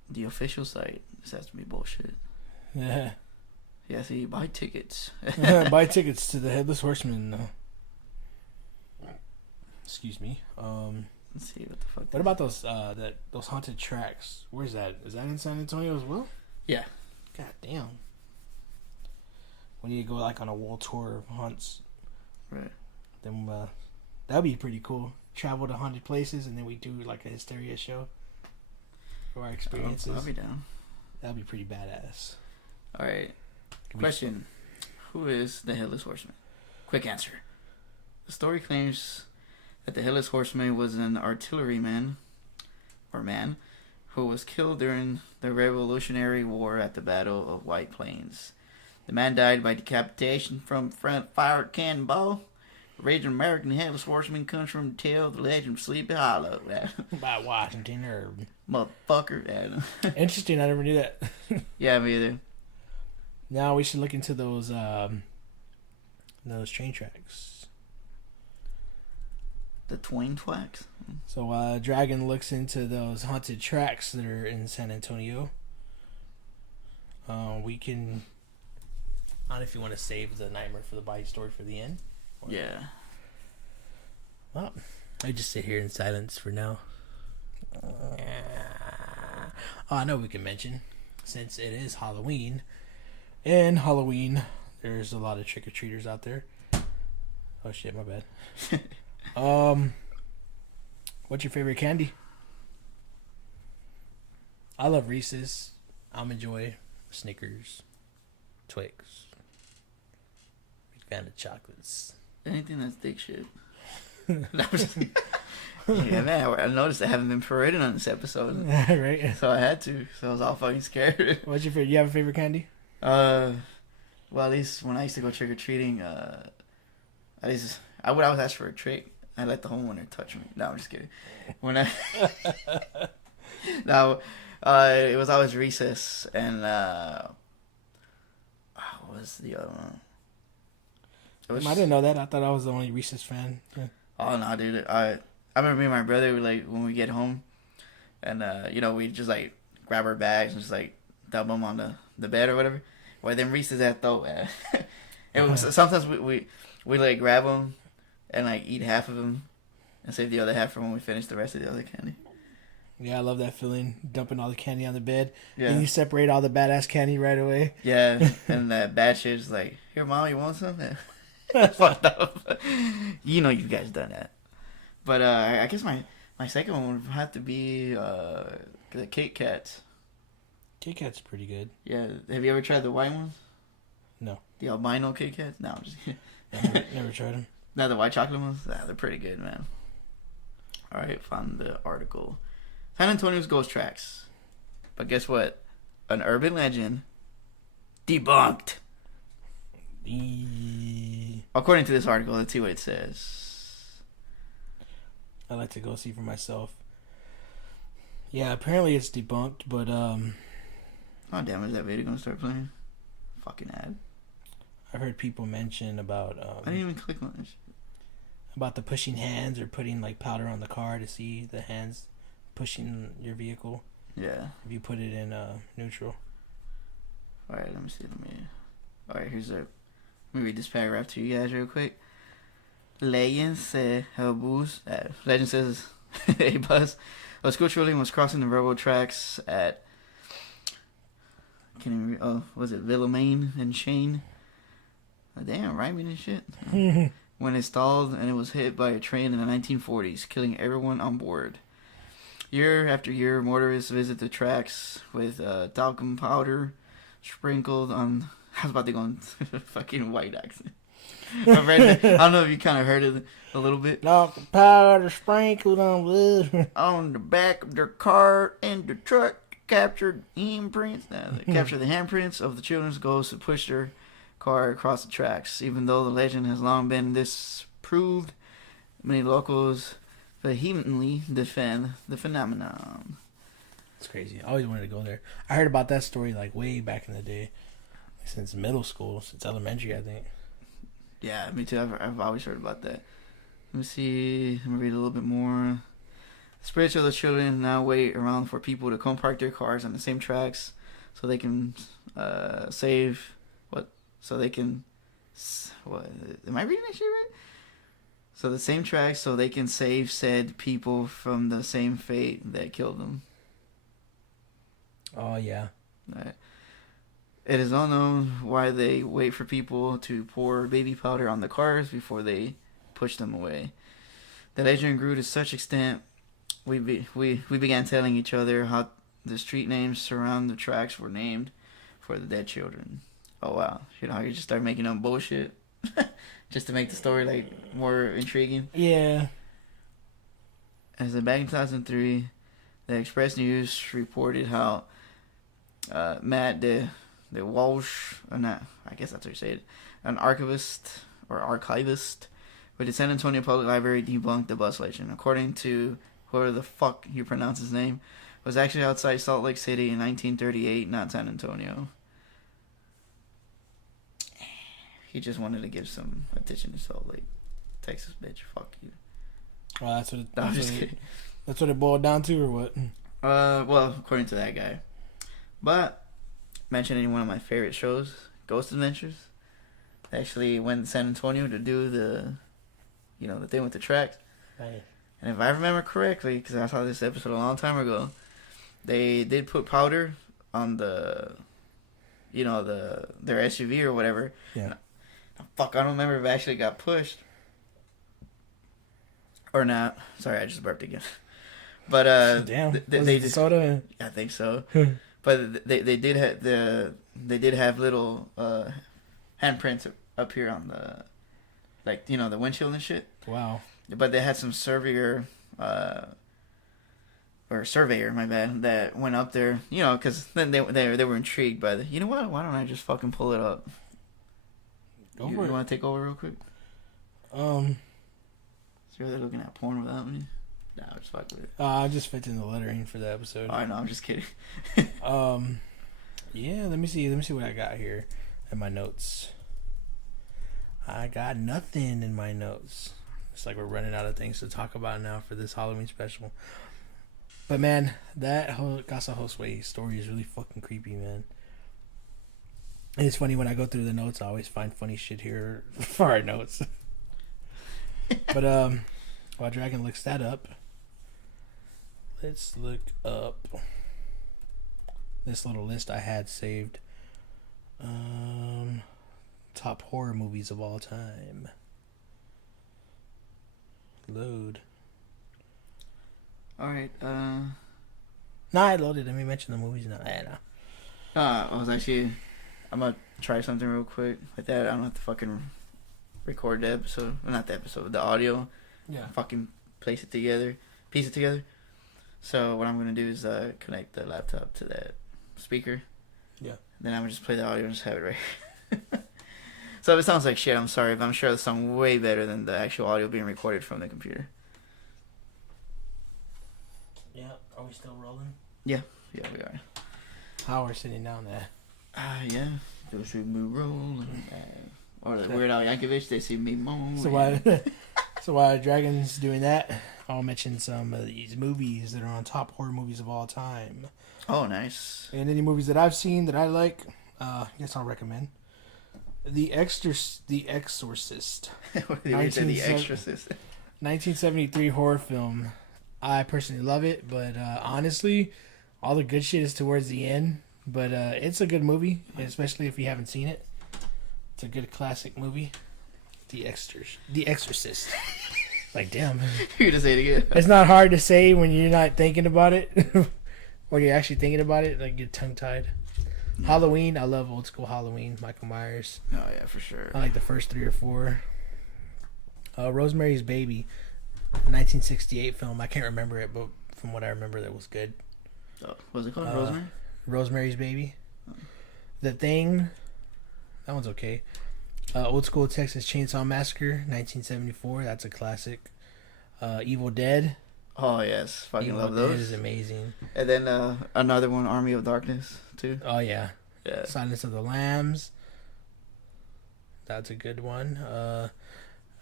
The official site. This has to be bullshit. Yeah. Yeah, see, buy tickets. Buy tickets to the headless horseman. Excuse me. Let's see what the fuck. What about those haunted tracks? Where's that? Is that in San Antonio as well? Yeah. God damn. We need to go like on a world tour of haunts. Right. Then that'd be pretty cool. Travel to haunted places and then we do like a Hysteria show for our experiences. I'll be down. That'd be pretty badass. All right. Question: who is the Headless Horseman? Quick answer. The story claims that the Headless Horseman was an artilleryman who was killed during the Revolutionary War at the Battle of White Plains. The man died by decapitation from front-fired cannonball. The Raging American Headless Horseman comes from the tale of the legend of Sleepy Hollow. By Washington or motherfucker. Interesting, I never knew that. Yeah, me either. Now we should look into those train tracks. The Twain Twacks? So Dragon looks into those haunted tracks that are in San Antonio. We can... I don't know if you want to save the Nightmare for the Body story for the end. Or... Yeah. Well, I just sit here in silence for now. I know we can mention, since it is Halloween, and Halloween, there's a lot of trick-or-treaters out there. Oh shit, my bad. What's your favorite candy? I love Reese's, Almond Joy, Snickers, Twix. Big fan of chocolates. Anything that's dick shit. Yeah, man, I noticed I haven't been paraded on this episode. Right? So I had to. So I was all fucking scared. What's your favorite? You have a favorite candy? Well, at least when I used to go trick-or-treating, at least I would always ask for a trick. I let the homeowner touch me. No, I'm just kidding. When I... No, it was always recess, and what was the other one? I didn't know that. I thought I was the only Reese's fan. Yeah. Oh no, dude! I remember me and my brother were like when we get home, and we just like grab our bags and just like dump them on the bed or whatever. Well, then Reese's at though. It was sometimes we like grab them and like eat half of them and save the other half for when we finish the rest of the other candy. Yeah, I love that feeling, dumping all the candy on the bed. Yeah. And you separate all the badass candy right away. Yeah, and that bad shit is like, here, Mom, you want some? That's fucked up. You know you guys done that. But I guess my second one would have to be the Kit Kats. Kit Kat's pretty good. Yeah, have you ever tried the white ones? No. The albino Kit Kats? No, I'm just kidding. Never tried them. No, the white chocolate ones? Nah, they're pretty good, man. Alright, found the article. San Antonio's ghost tracks. But guess what? An urban legend debunked. According to this article, let's see what it says. I like to go see for myself. Yeah, apparently it's debunked, but oh damn, is that video gonna start playing? Fucking ad. I've heard people mention about I didn't even click on this. About the pushing hands or putting like powder on the car to see the hands pushing your vehicle. Yeah. If you put it in neutral. Alright, let me see. Alright, let me read this paragraph to you guys real quick. Legend says a bus of school children was crossing the railroad tracks at can't even. Oh, was it Villamain and Shane? Damn, rhyming and shit. When it stalled and it was hit by a train in the 1940s, killing everyone on board. Year after year, motorists visit the tracks with talcum powder sprinkled on. I was about to go on fucking white accent. I don't know if you kind of heard it a little bit. Talcum powder sprinkled on wood. On the back of their car and the truck, captured handprints. They captured the handprints of the children's ghosts to push their car across the tracks. Even though the legend has long been disproved, many locals vehemently defend the phenomenon. It's crazy. I always wanted to go there. I heard about that story like way back in the day, since middle school, since elementary, I think. Yeah, me too. I've always heard about that. Let me see. Let me read a little bit more. The spirits of the children now wait around for people to come park their cars on the same tracks, so they can save. What? So they can. What? Am I reading that shit right? So the same tracks, so they can save said people from the same fate that killed them. Oh yeah. Right. It is unknown why they wait for people to pour baby powder on the cars before they push them away. The legend grew to such extent, we began telling each other how the street names surround the tracks were named for the dead children. Oh wow, you know, you just start making up bullshit just to make the story like more intriguing. Yeah. As in back in 2003, the Express News reported how Matt the Walsh, or not, I guess that's what you say it, an archivist with the San Antonio Public Library debunked the bus legend. According to whoever the fuck you pronounce his name, was actually outside Salt Lake City in 1938, not San Antonio. He just wanted to give some attention to Salt Lake, Texas, bitch. Fuck you. Well, that's what. No, I'm just kidding. That's what it boiled down to, or what? Well, according to that guy. But mentioning one of my favorite shows, Ghost Adventures. They actually went to San Antonio to do the thing with the tracks. Right. And if I remember correctly, because I saw this episode a long time ago, they did put powder on their SUV or whatever. Yeah. Fuck, I don't remember if it actually got pushed or not. Sorry, I just burped again. But damn, they just soda. I think so. But they did have little handprints up here on the the windshield and shit. Wow. But they had some surveyor, my bad, that went up there, because then they were intrigued by you know what? Why don't I just fucking pull it up? You want to take over real quick? So they're looking at porn without me. Nah, just fuck with it. I just fit in the lettering for the episode. I know, I'm just kidding. Yeah. Let me see what I got here in my notes. I got nothing in my notes. It's like we're running out of things to talk about now for this Halloween special. But man, that whole Caso Josue story is really fucking creepy, man. And it's funny when I go through the notes, I always find funny shit here for our notes. But while Dragon looks that up, let's look up this little list I had saved. Top horror movies of all time. Load. Alright, No, I loaded. Let me mention the movies now. I'm gonna try something real quick like that. I don't have to fucking record the episode. Well, not the episode, the audio. Yeah. Fucking piece it together. So what I'm gonna do is connect the laptop to that speaker. Yeah. Then I'm gonna just play the audio and just have it right here. So if it sounds like shit, I'm sorry, but I'm sure it'll sound way better than the actual audio being recorded from the computer. Yeah. Are we still rolling? Yeah, we are. How we're sitting down there. Yeah. They see me rolling. Or the Weird Al Yankovic, they see me moaning. So while Dragon's doing that, I'll mention some of these movies that are on top horror movies of all time. Oh, nice. And any movies that I've seen that I like, yes, I'll recommend. The Exorcist. What did you say, The Exorcist? 1973 horror film. I personally love it, but honestly, all the good shit is towards the end. But it's a good movie, especially if you haven't seen it. It's a good classic movie. The Exorcist. Like, damn. You're gonna say it again. It's not hard to say when you're not thinking about it. When you're actually thinking about it, like, you're tongue-tied. Yeah. Halloween. I love old school Halloween. Michael Myers. Oh, yeah, for sure. I like the first 3 or 4. Rosemary's Baby. 1968 film. I can't remember it, but from what I remember, that was good. Oh, what was it called? Rosemary? Rosemary's Baby. Oh. The Thing. That one's okay. Old School Texas Chainsaw Massacre, 1974. That's a classic. Evil Dead. Oh, yes. Fucking Evil love Dead those. Is amazing. And then another one, Army of Darkness, too. Oh, yeah. Yeah. Silence of the Lambs. That's a good one. A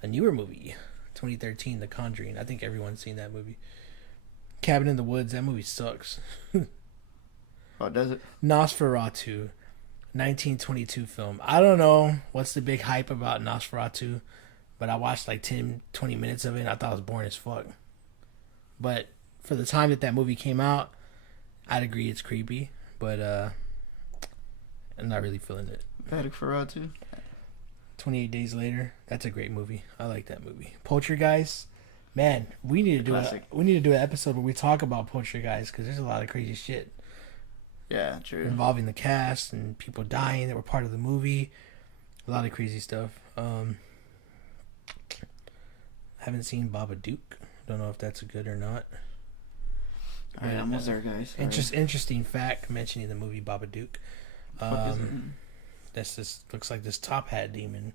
newer movie, 2013, The Conjuring. I think everyone's seen that movie. Cabin in the Woods. That movie sucks. Oh, does it? Nosferatu. 1922 film. I don't know what's the big hype about Nosferatu, but I watched like 10, 20 minutes of it and I thought it was boring as fuck. But for the time that movie came out, I'd agree it's creepy, but I'm not really feeling it. Nosferatu. 28 Days Later. That's a great movie. I like that movie. Poltergeist. Man, we need to do an episode where we talk about Poltergeist because there's a lot of crazy shit. Yeah, true. Involving the cast and people dying that were part of the movie. A lot of crazy stuff. Haven't seen Babadook. Don't know if that's good or not. Alright, almost there, guys. Interesting fact mentioning the movie Babadook. This looks like this top hat demon.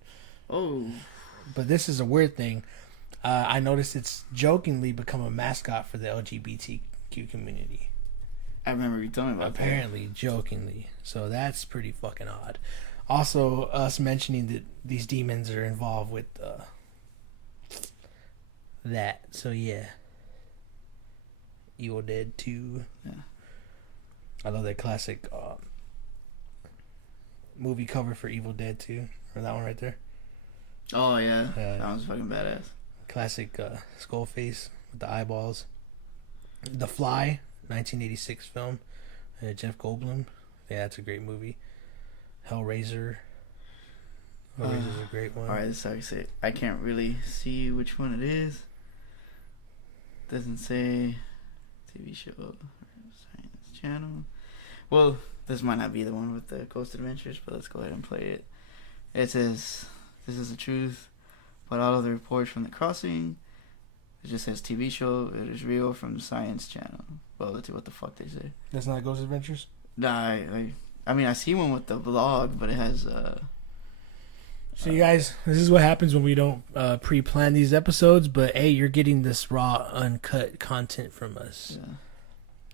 Oh. But this is a weird thing. I noticed it's jokingly become a mascot for the LGBTQ community. I remember you telling me about that. Apparently, jokingly. So that's pretty fucking odd. Also, us mentioning that these demons are involved with that. So, yeah. Evil Dead 2. Yeah. I love that classic movie cover for Evil Dead 2. Or that one right there. Oh, yeah. That was fucking badass. Classic skull face with the eyeballs. The Fly. 1986 film, Jeff Goldblum. Yeah, that's a great movie. Hellraiser. Hellraiser's a great one. Alright, this is how I can't really see which one it is. Doesn't say TV show, Science Channel. Well, this might not be the one with the Ghost Adventures, but let's go ahead and play it. It says, "This is the truth, but all of the reports from the crossing." It just says TV show. It is real from the Science Channel. Well, let's see what the fuck they say. That's not Ghost Adventures? Nah, I mean, I see one with the vlog, but it has... So, you guys, this is what happens when we don't pre-plan these episodes, but, hey, you're getting this raw, uncut content from us. Yeah.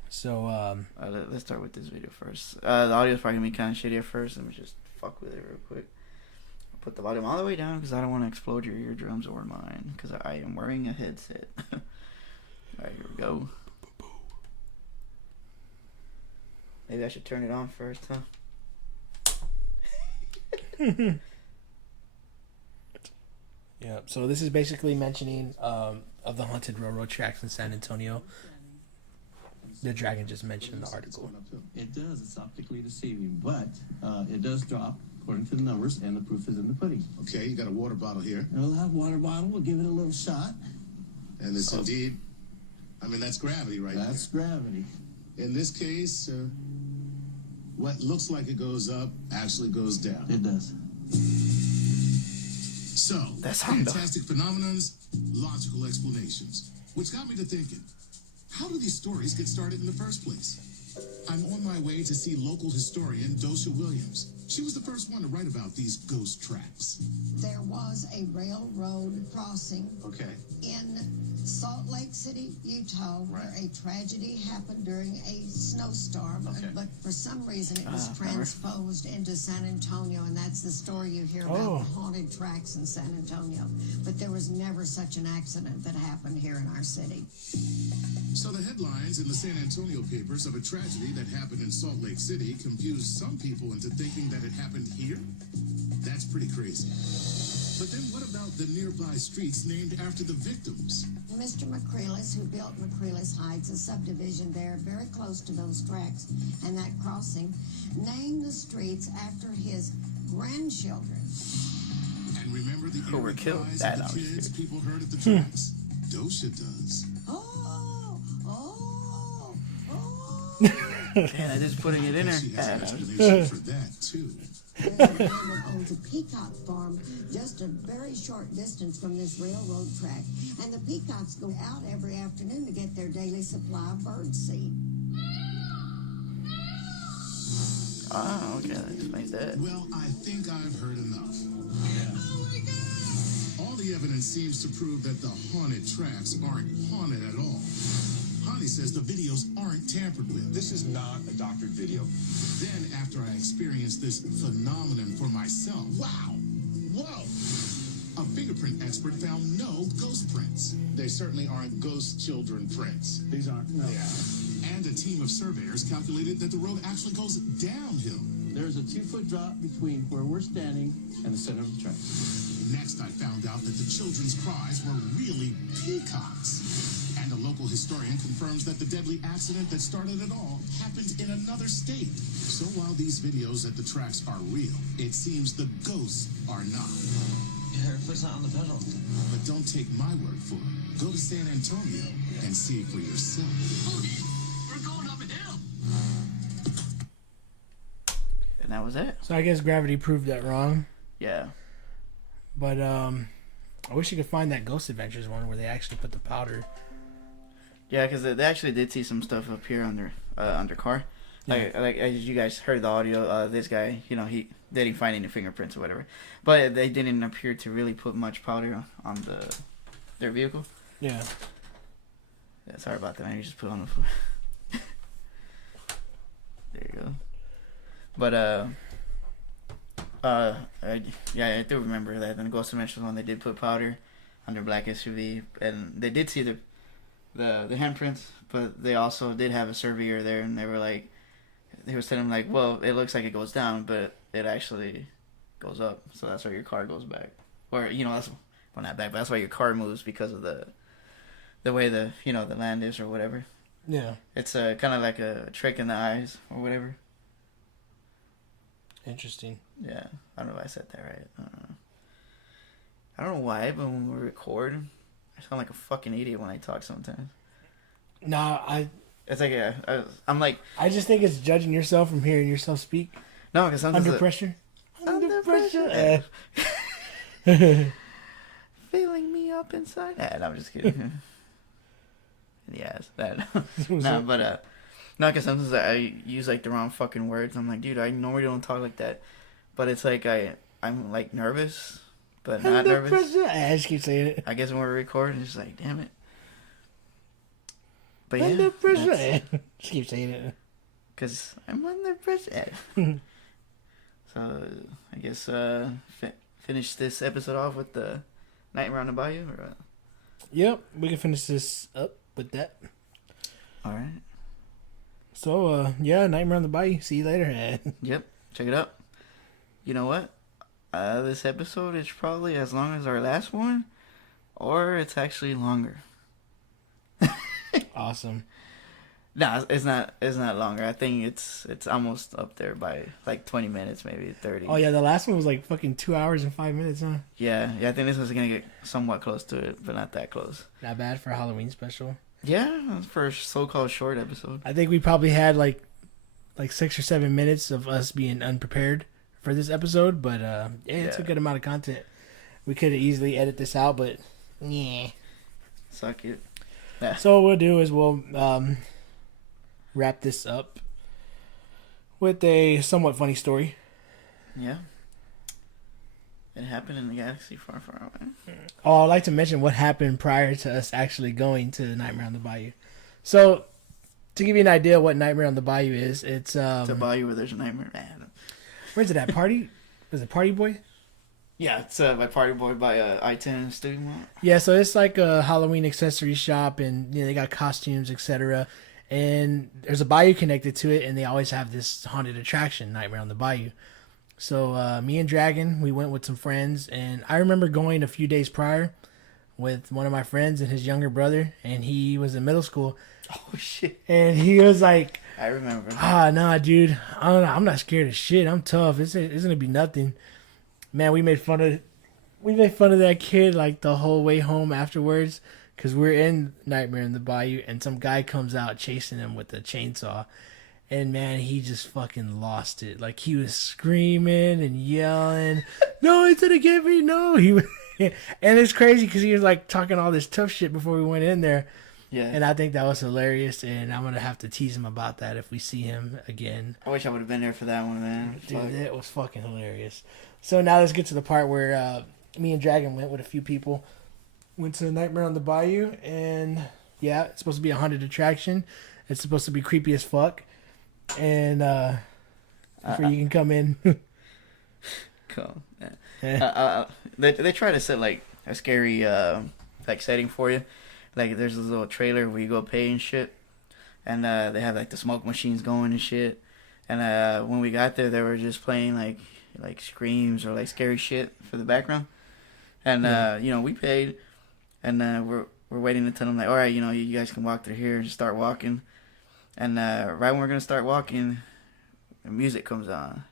So, let's start with this video first. The audio's probably going to be kind of shitty at first. Let me just fuck with it real quick. I'll put the volume all the way down because I don't want to explode your eardrums or mine because I am wearing a headset. Alright, here we go. Maybe I should turn it on first, huh? Yeah, so this is basically mentioning of the haunted railroad tracks in San Antonio. The dragon just mentioned in the article. It does. It's optically deceiving, but it does drop according to the numbers, and the proof is in the pudding. Okay, you got a water bottle here. We'll have water bottle. We'll give it a little shot. And it's indeed, I mean, that's gravity right there. That's gravity. In this case, what looks like it goes up actually goes down. It does. So, that's fantastic phenomenons, logical explanations. Which got me to thinking, how do these stories get started in the first place? I'm on my way to see local historian Dosha Williams. She was the first one to write about these ghost tracks. There was a railroad crossing in Salt Lake City, Utah, where a tragedy happened during a snowstorm. But for some reason, it was transposed into San Antonio, and that's the story you hear about the haunted tracks in San Antonio. But there was never such an accident that happened here in our city. So the headlines in the San Antonio papers of a tragedy that happened in Salt Lake City confused some people into thinking that it happened here? That's pretty crazy. But then what about the nearby streets named after the victims. Mr. McCreelis, who built McCreelis Heights, a subdivision there very close to those tracks and that crossing, named the streets after his grandchildren. And remember the Who were eerie killed? cries That of I the was kids scared. people heard at the tracks? Dosha does. Oh, oh, oh. Man, I just putting it in She has an there. explanation for that, too. There's a man that owns a peacock farm just a very short distance from this railroad track. And the peacocks go out every afternoon to get their daily supply of bird seed. Oh, okay, that explains that. Well, I think I've heard enough. All the evidence seems to prove that the haunted tracks aren't haunted at all. Honey says the videos aren't tampered with. This is not a doctored video. Then, after I experienced this phenomenon for myself, wow, whoa, a fingerprint expert found no ghost prints. They certainly aren't ghost children prints. These aren't, no. Yeah. And a team of surveyors calculated that the road actually goes downhill. There's a 2-foot drop between where we're standing and the center of the tracks. Next, I found out that the children's cries were really peacocks. And a local historian confirms that the deadly accident that started it all happened in another state. So while these videos at the tracks are real, it seems the ghosts are not. Her foot's not on the pedal. But don't take my word for it. Go to San Antonio and see for yourself. We're going up a hill. And that was it. So I guess gravity proved that wrong. Yeah. But I wish you could find that Ghost Adventures one where they actually put the powder. Yeah, because they actually did see some stuff up here under car. Like as you guys heard the audio, this guy, you know, they didn't find any fingerprints or whatever, but they didn't appear to really put much powder on their vehicle. Yeah. Yeah, sorry about that. I just put it on the floor. There you go. But I do remember that in the Ghost Adventures one they did put powder on their black SUV, and they did see the handprints, but they also did have a surveyor there, and they was telling them like, well, it looks like it goes down, but it actually goes up, so that's why your car goes back, or that's not back, but that's why your car moves because of the way the land is or whatever. Yeah. It's kind of like a trick in the eyes or whatever. Interesting. Yeah, I don't know if I said that right. I don't know why, but when we record, I sound like a fucking idiot when I talk sometimes. Nah, It's like I'm like, I just think it's judging yourself from hearing yourself speak no, because sometimes under pressure. Under pressure. Eh. Filling me up inside. Nah, I'm just kidding. Yes, that. No, but no, because sometimes I use like the wrong fucking words. I'm like, dude, I normally don't talk like that, but it's like I'm like nervous, but not Under nervous. pressure. I just keep saying it. I guess when we're recording, it's like, damn it. But Under yeah, pressure. Eh. Just keep saying it. because I'm under pressure. So I guess finish this episode off with the Nightmare on the Bayou. Or, Yep, we can finish this up with that. all right. So, yeah, Nightmare on the Bayou. See you later. Eh. Yep, check it out. You know what? This episode is probably as long as our last one, or it's actually longer. Awesome. No, it's not. It's not longer. I think it's almost up there by like 20 minutes, maybe 30. Oh, yeah, the last one was like fucking 2 hours and 5 minutes, huh? Yeah. I think this one's gonna get somewhat close to it, but not that close. Not bad for a Halloween special. Yeah, for a so-called short episode. I think we probably had like 6 or 7 minutes of us being unprepared for this episode, but yeah, it's a good amount of content. We could have easily edited this out, but yeah. Suck it. Yeah. So what we'll do is we'll wrap this up with a somewhat funny story. Yeah. It happened in a galaxy far, far away. Oh, I'd like to mention what happened prior to us actually going to Nightmare on the Bayou. So, to give you an idea of what Nightmare on the Bayou is, it's To Bayou where there's a nightmare. Man. where's it at? Party? Was it Party Boy? Yeah, it's by Party Boy by I-10 Studio Mall. Yeah, so it's like a Halloween accessory shop, and they got costumes, etc. And there's a bayou connected to it, and they always have this haunted attraction, Nightmare on the Bayou. So me and Dragon, we went with some friends, and I remember going a few days prior with one of my friends and his younger brother, and he was in middle school, Oh shit! and he was like, I remember. nah, dude, I'm not scared of shit. I'm tough. It's gonna be nothing." Man, we made fun of that kid like the whole way home afterwards, because we're in Nightmare in the Bayou, and some guy comes out chasing him with a chainsaw. And man, he just fucking lost it. Like, he was screaming and yelling, "No, it's gonna get me!" No, he was, and it's crazy because he was like talking all this tough shit before we went in there. Yeah. And I think that was hilarious. And I'm gonna have to tease him about that if we see him again. I wish I would have been there for that one, man. Dude, Fuck. that was fucking hilarious. So now let's get to the part where me and Dragon went with a few people. Went to the Nightmare on the Bayou, and yeah, it's supposed to be a haunted attraction. It's supposed to be creepy as fuck. And before you can come in. Cool. Yeah. Yeah. They try to set like a scary like setting for you. Like, there's this little trailer where you go pay and shit, and they have like the smoke machines going and shit. And when we got there, they were just playing like screams or like scary shit for the background. And you know, we paid, and we're waiting to tell them like, all right, you know, you guys can walk through here and just start walking. And right when we're gonna start walking, the music comes on,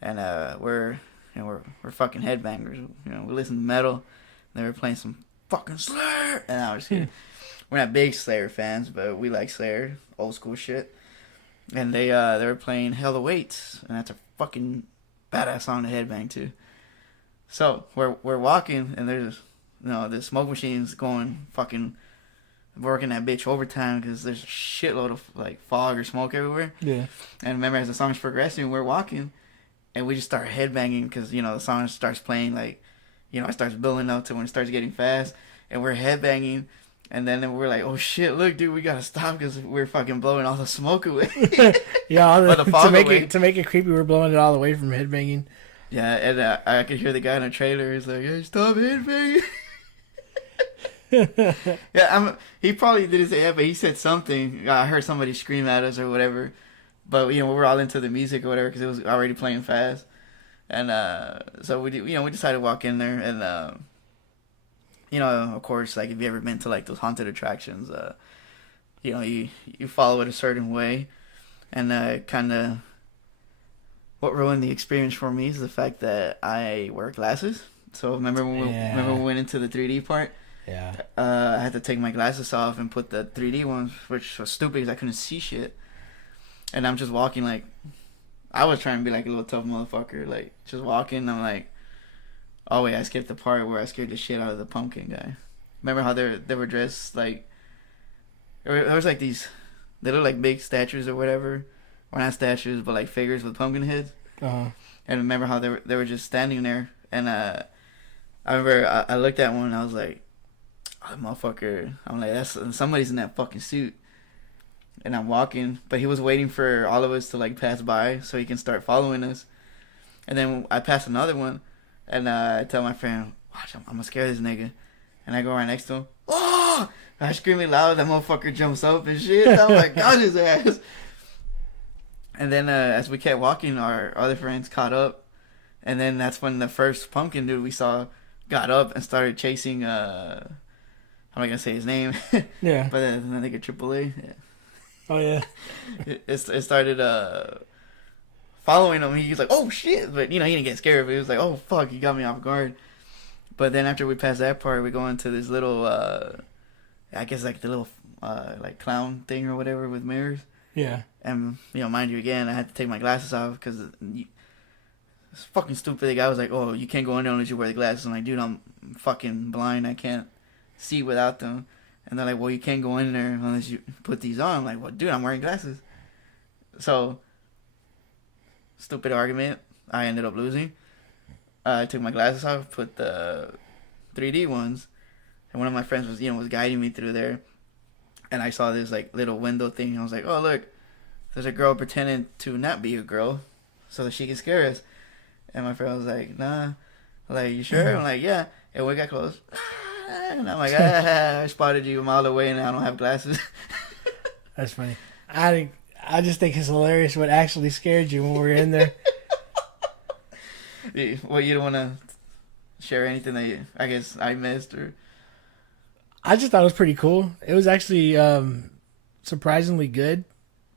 and we're fucking headbangers. You know, we listen to metal. And they were playing some fucking Slayer, and I was kidding. We're not big Slayer fans, but we like Slayer, old school shit. And they were playing Hell Awaits, and that's a fucking badass song to headbang to. So we're walking, and there's the smoke machine's going fucking. Working that bitch overtime because there's a shitload of like fog or smoke everywhere. Yeah. And remember, as the song's progressing, we're walking, and we just start headbanging because the song starts playing like, it starts building up to when it starts getting fast, and we're headbanging, and then we're like, oh shit, look, dude, we gotta stop because we're fucking blowing all the smoke away. Yeah, Or the fog away. to make it creepy, we're blowing it all away from headbanging. Yeah, and I could hear the guy in the trailer is like, hey, stop headbanging. Yeah, he probably didn't say that, but he said something. I heard somebody scream at us or whatever. But we were all into the music or whatever because it was already playing fast, and so we decided to walk in there, and of course, like, if you ever been to like those haunted attractions, you follow it a certain way, and kind of what ruined the experience for me is the fact that I wear glasses. So remember when we went into the 3D part. Yeah. I had to take my glasses off and put the 3D ones, which was stupid because I couldn't see shit. And I'm just walking like, I was trying to be like a little tough motherfucker, like just walking. I'm like, oh wait, I skipped the part where I scared the shit out of the pumpkin guy. Remember how they were dressed like, there was like these, they look like big statues or whatever, or not statues, but like figures with pumpkin heads. Uh-huh. And remember how they were just standing there, and I remember I looked at one and I was like, oh, motherfucker, I'm like, that's somebody's in that fucking suit. And I'm walking, but he was waiting for all of us to like pass by so he can start following us. And then I passed another one, and I tell my friend, watch, I'm gonna scare this nigga. And I go right next to him. Oh! And I scream it loud, that motherfucker jumps up and shit. I'm like, got his ass. And then as we kept walking, our other friends caught up. And then that's when the first pumpkin dude we saw got up and started chasing, I'm not gonna say his name. Yeah. But I think a AAA. Yeah. Oh yeah. It started following him. He was like, oh shit, but he didn't get scared of it. He was like, oh fuck, he got me off guard. But then after we passed that part, we go into this little I guess like the little like clown thing or whatever with mirrors. Yeah. And mind you, again, I had to take my glasses off because it's fucking stupid. The guy was like, oh, you can't go in there unless you wear the glasses. I'm like, dude, I'm fucking blind, I can't see without them. And they're like, well, you can't go in there unless you put these on. I'm like, well, dude, I'm wearing glasses. So, stupid argument. I ended up losing. I took my glasses off, put the 3D ones, and one of my friends was guiding me through there. And I saw this like little window thing. I was like, oh look, there's a girl pretending to not be a girl, so that she can scare us. And my friend was like, nah. I'm like, you sure? I'm like, yeah. And we got close. And I'm like, I spotted you a mile away, and I don't have glasses. That's funny. I just think it's hilarious what actually scared you when we were in there. Well, you don't want to share anything that I guess I missed or. I just thought it was pretty cool. It was actually surprisingly good.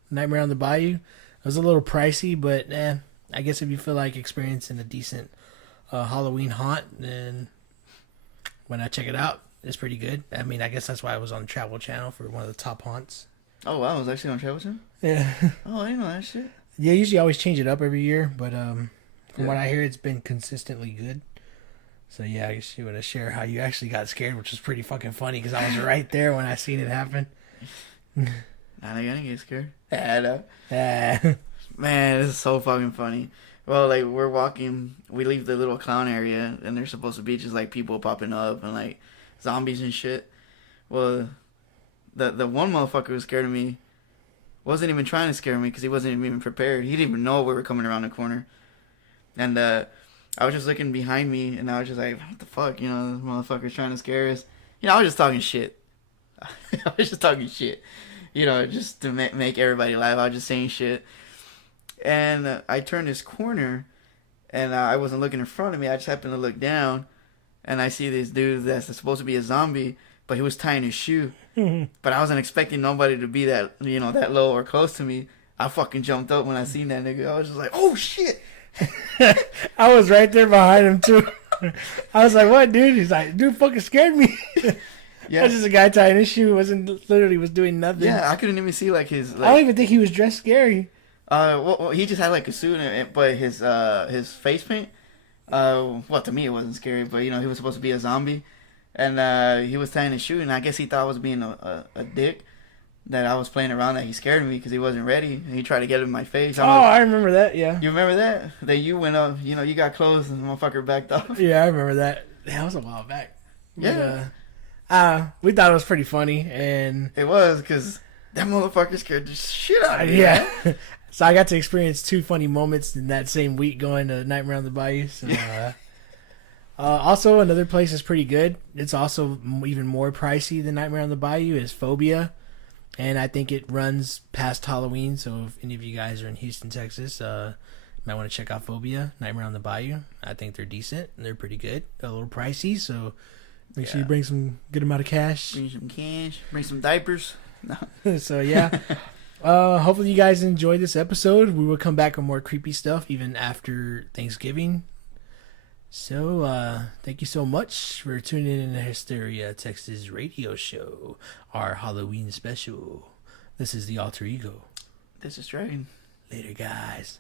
Nightmare on the Bayou. It was a little pricey, but I guess if you feel like experiencing a decent Halloween haunt, then when I check it out, it's pretty good. I mean, I guess that's why I was on Travel Channel for one of the top haunts. Oh wow, I was actually on Travel Channel? Yeah. Oh, I didn't know that shit. Yeah, usually always change it up every year, but from Yeah. what I hear, it's been consistently good. So yeah, I guess you want to share how you actually got scared, which was pretty fucking funny because I was right there when I seen it happen. Nah, I didn't get scared. Yeah, Ah. man, this is so fucking funny. Well, like, we're walking, we leave the little clown area, and there's supposed to be just, like, people popping up and, like, zombies and shit. Well, the one motherfucker who was scared of me wasn't even trying to scare me because he wasn't even prepared. He didn't even know we were coming around the corner. And I was just looking behind me, and I was just like, what the fuck? You know, this motherfucker's trying to scare us. You know, I was just talking shit. I was just talking shit. You know, just to make everybody laugh. I was just saying shit. And I turned this corner, and I wasn't looking in front of me. I just happened to look down, and I see this dude that's supposed to be a zombie, but he was tying his shoe. But I wasn't expecting nobody to be that, you know, that low or close to me. I fucking jumped up when I seen that nigga. I was just like, oh shit. I was right there behind him too. I was like, "What, dude?" He's like, "Dude, fucking scared me." Yeah. That's just a guy tying his shoe. Was doing nothing. Yeah, I couldn't even see like his. Like, I don't even think he was dressed scary. well, he just had like a suit, but his face paint. Well, to me it wasn't scary, but you know he was supposed to be a zombie, and he was tying his shoe, and I guess he thought I was being a dick. That I was playing around, that he scared me because he wasn't ready, and he tried to get in my face. I remember that. Yeah. You remember that? That you went up, you know, you got close, and the motherfucker backed off. Yeah, I remember that. That was a while back. Yeah. But, we thought it was pretty funny, and It was because that motherfucker scared the shit out of me. yeah. So I got to experience 2 funny moments in that same week going to Nightmare on the Bayou. So, also, another place that's pretty good. It's also even more pricey than Nightmare on the Bayou is Phobia. And I think it runs past Halloween, so if any of you guys are in Houston, Texas, you might want to check out Phobia, Nightmare on the Bayou. I think they're decent, and they're pretty good. A little pricey, so make sure you bring some good amount of cash. Bring some cash, bring some diapers. No. So, yeah. Hopefully you guys enjoyed this episode. We will come back with more creepy stuff even after Thanksgiving. So, thank you so much for tuning in to Hysteria, Texas radio show, our Halloween special. This is the Alter Ego. This is Dragon. Later, guys.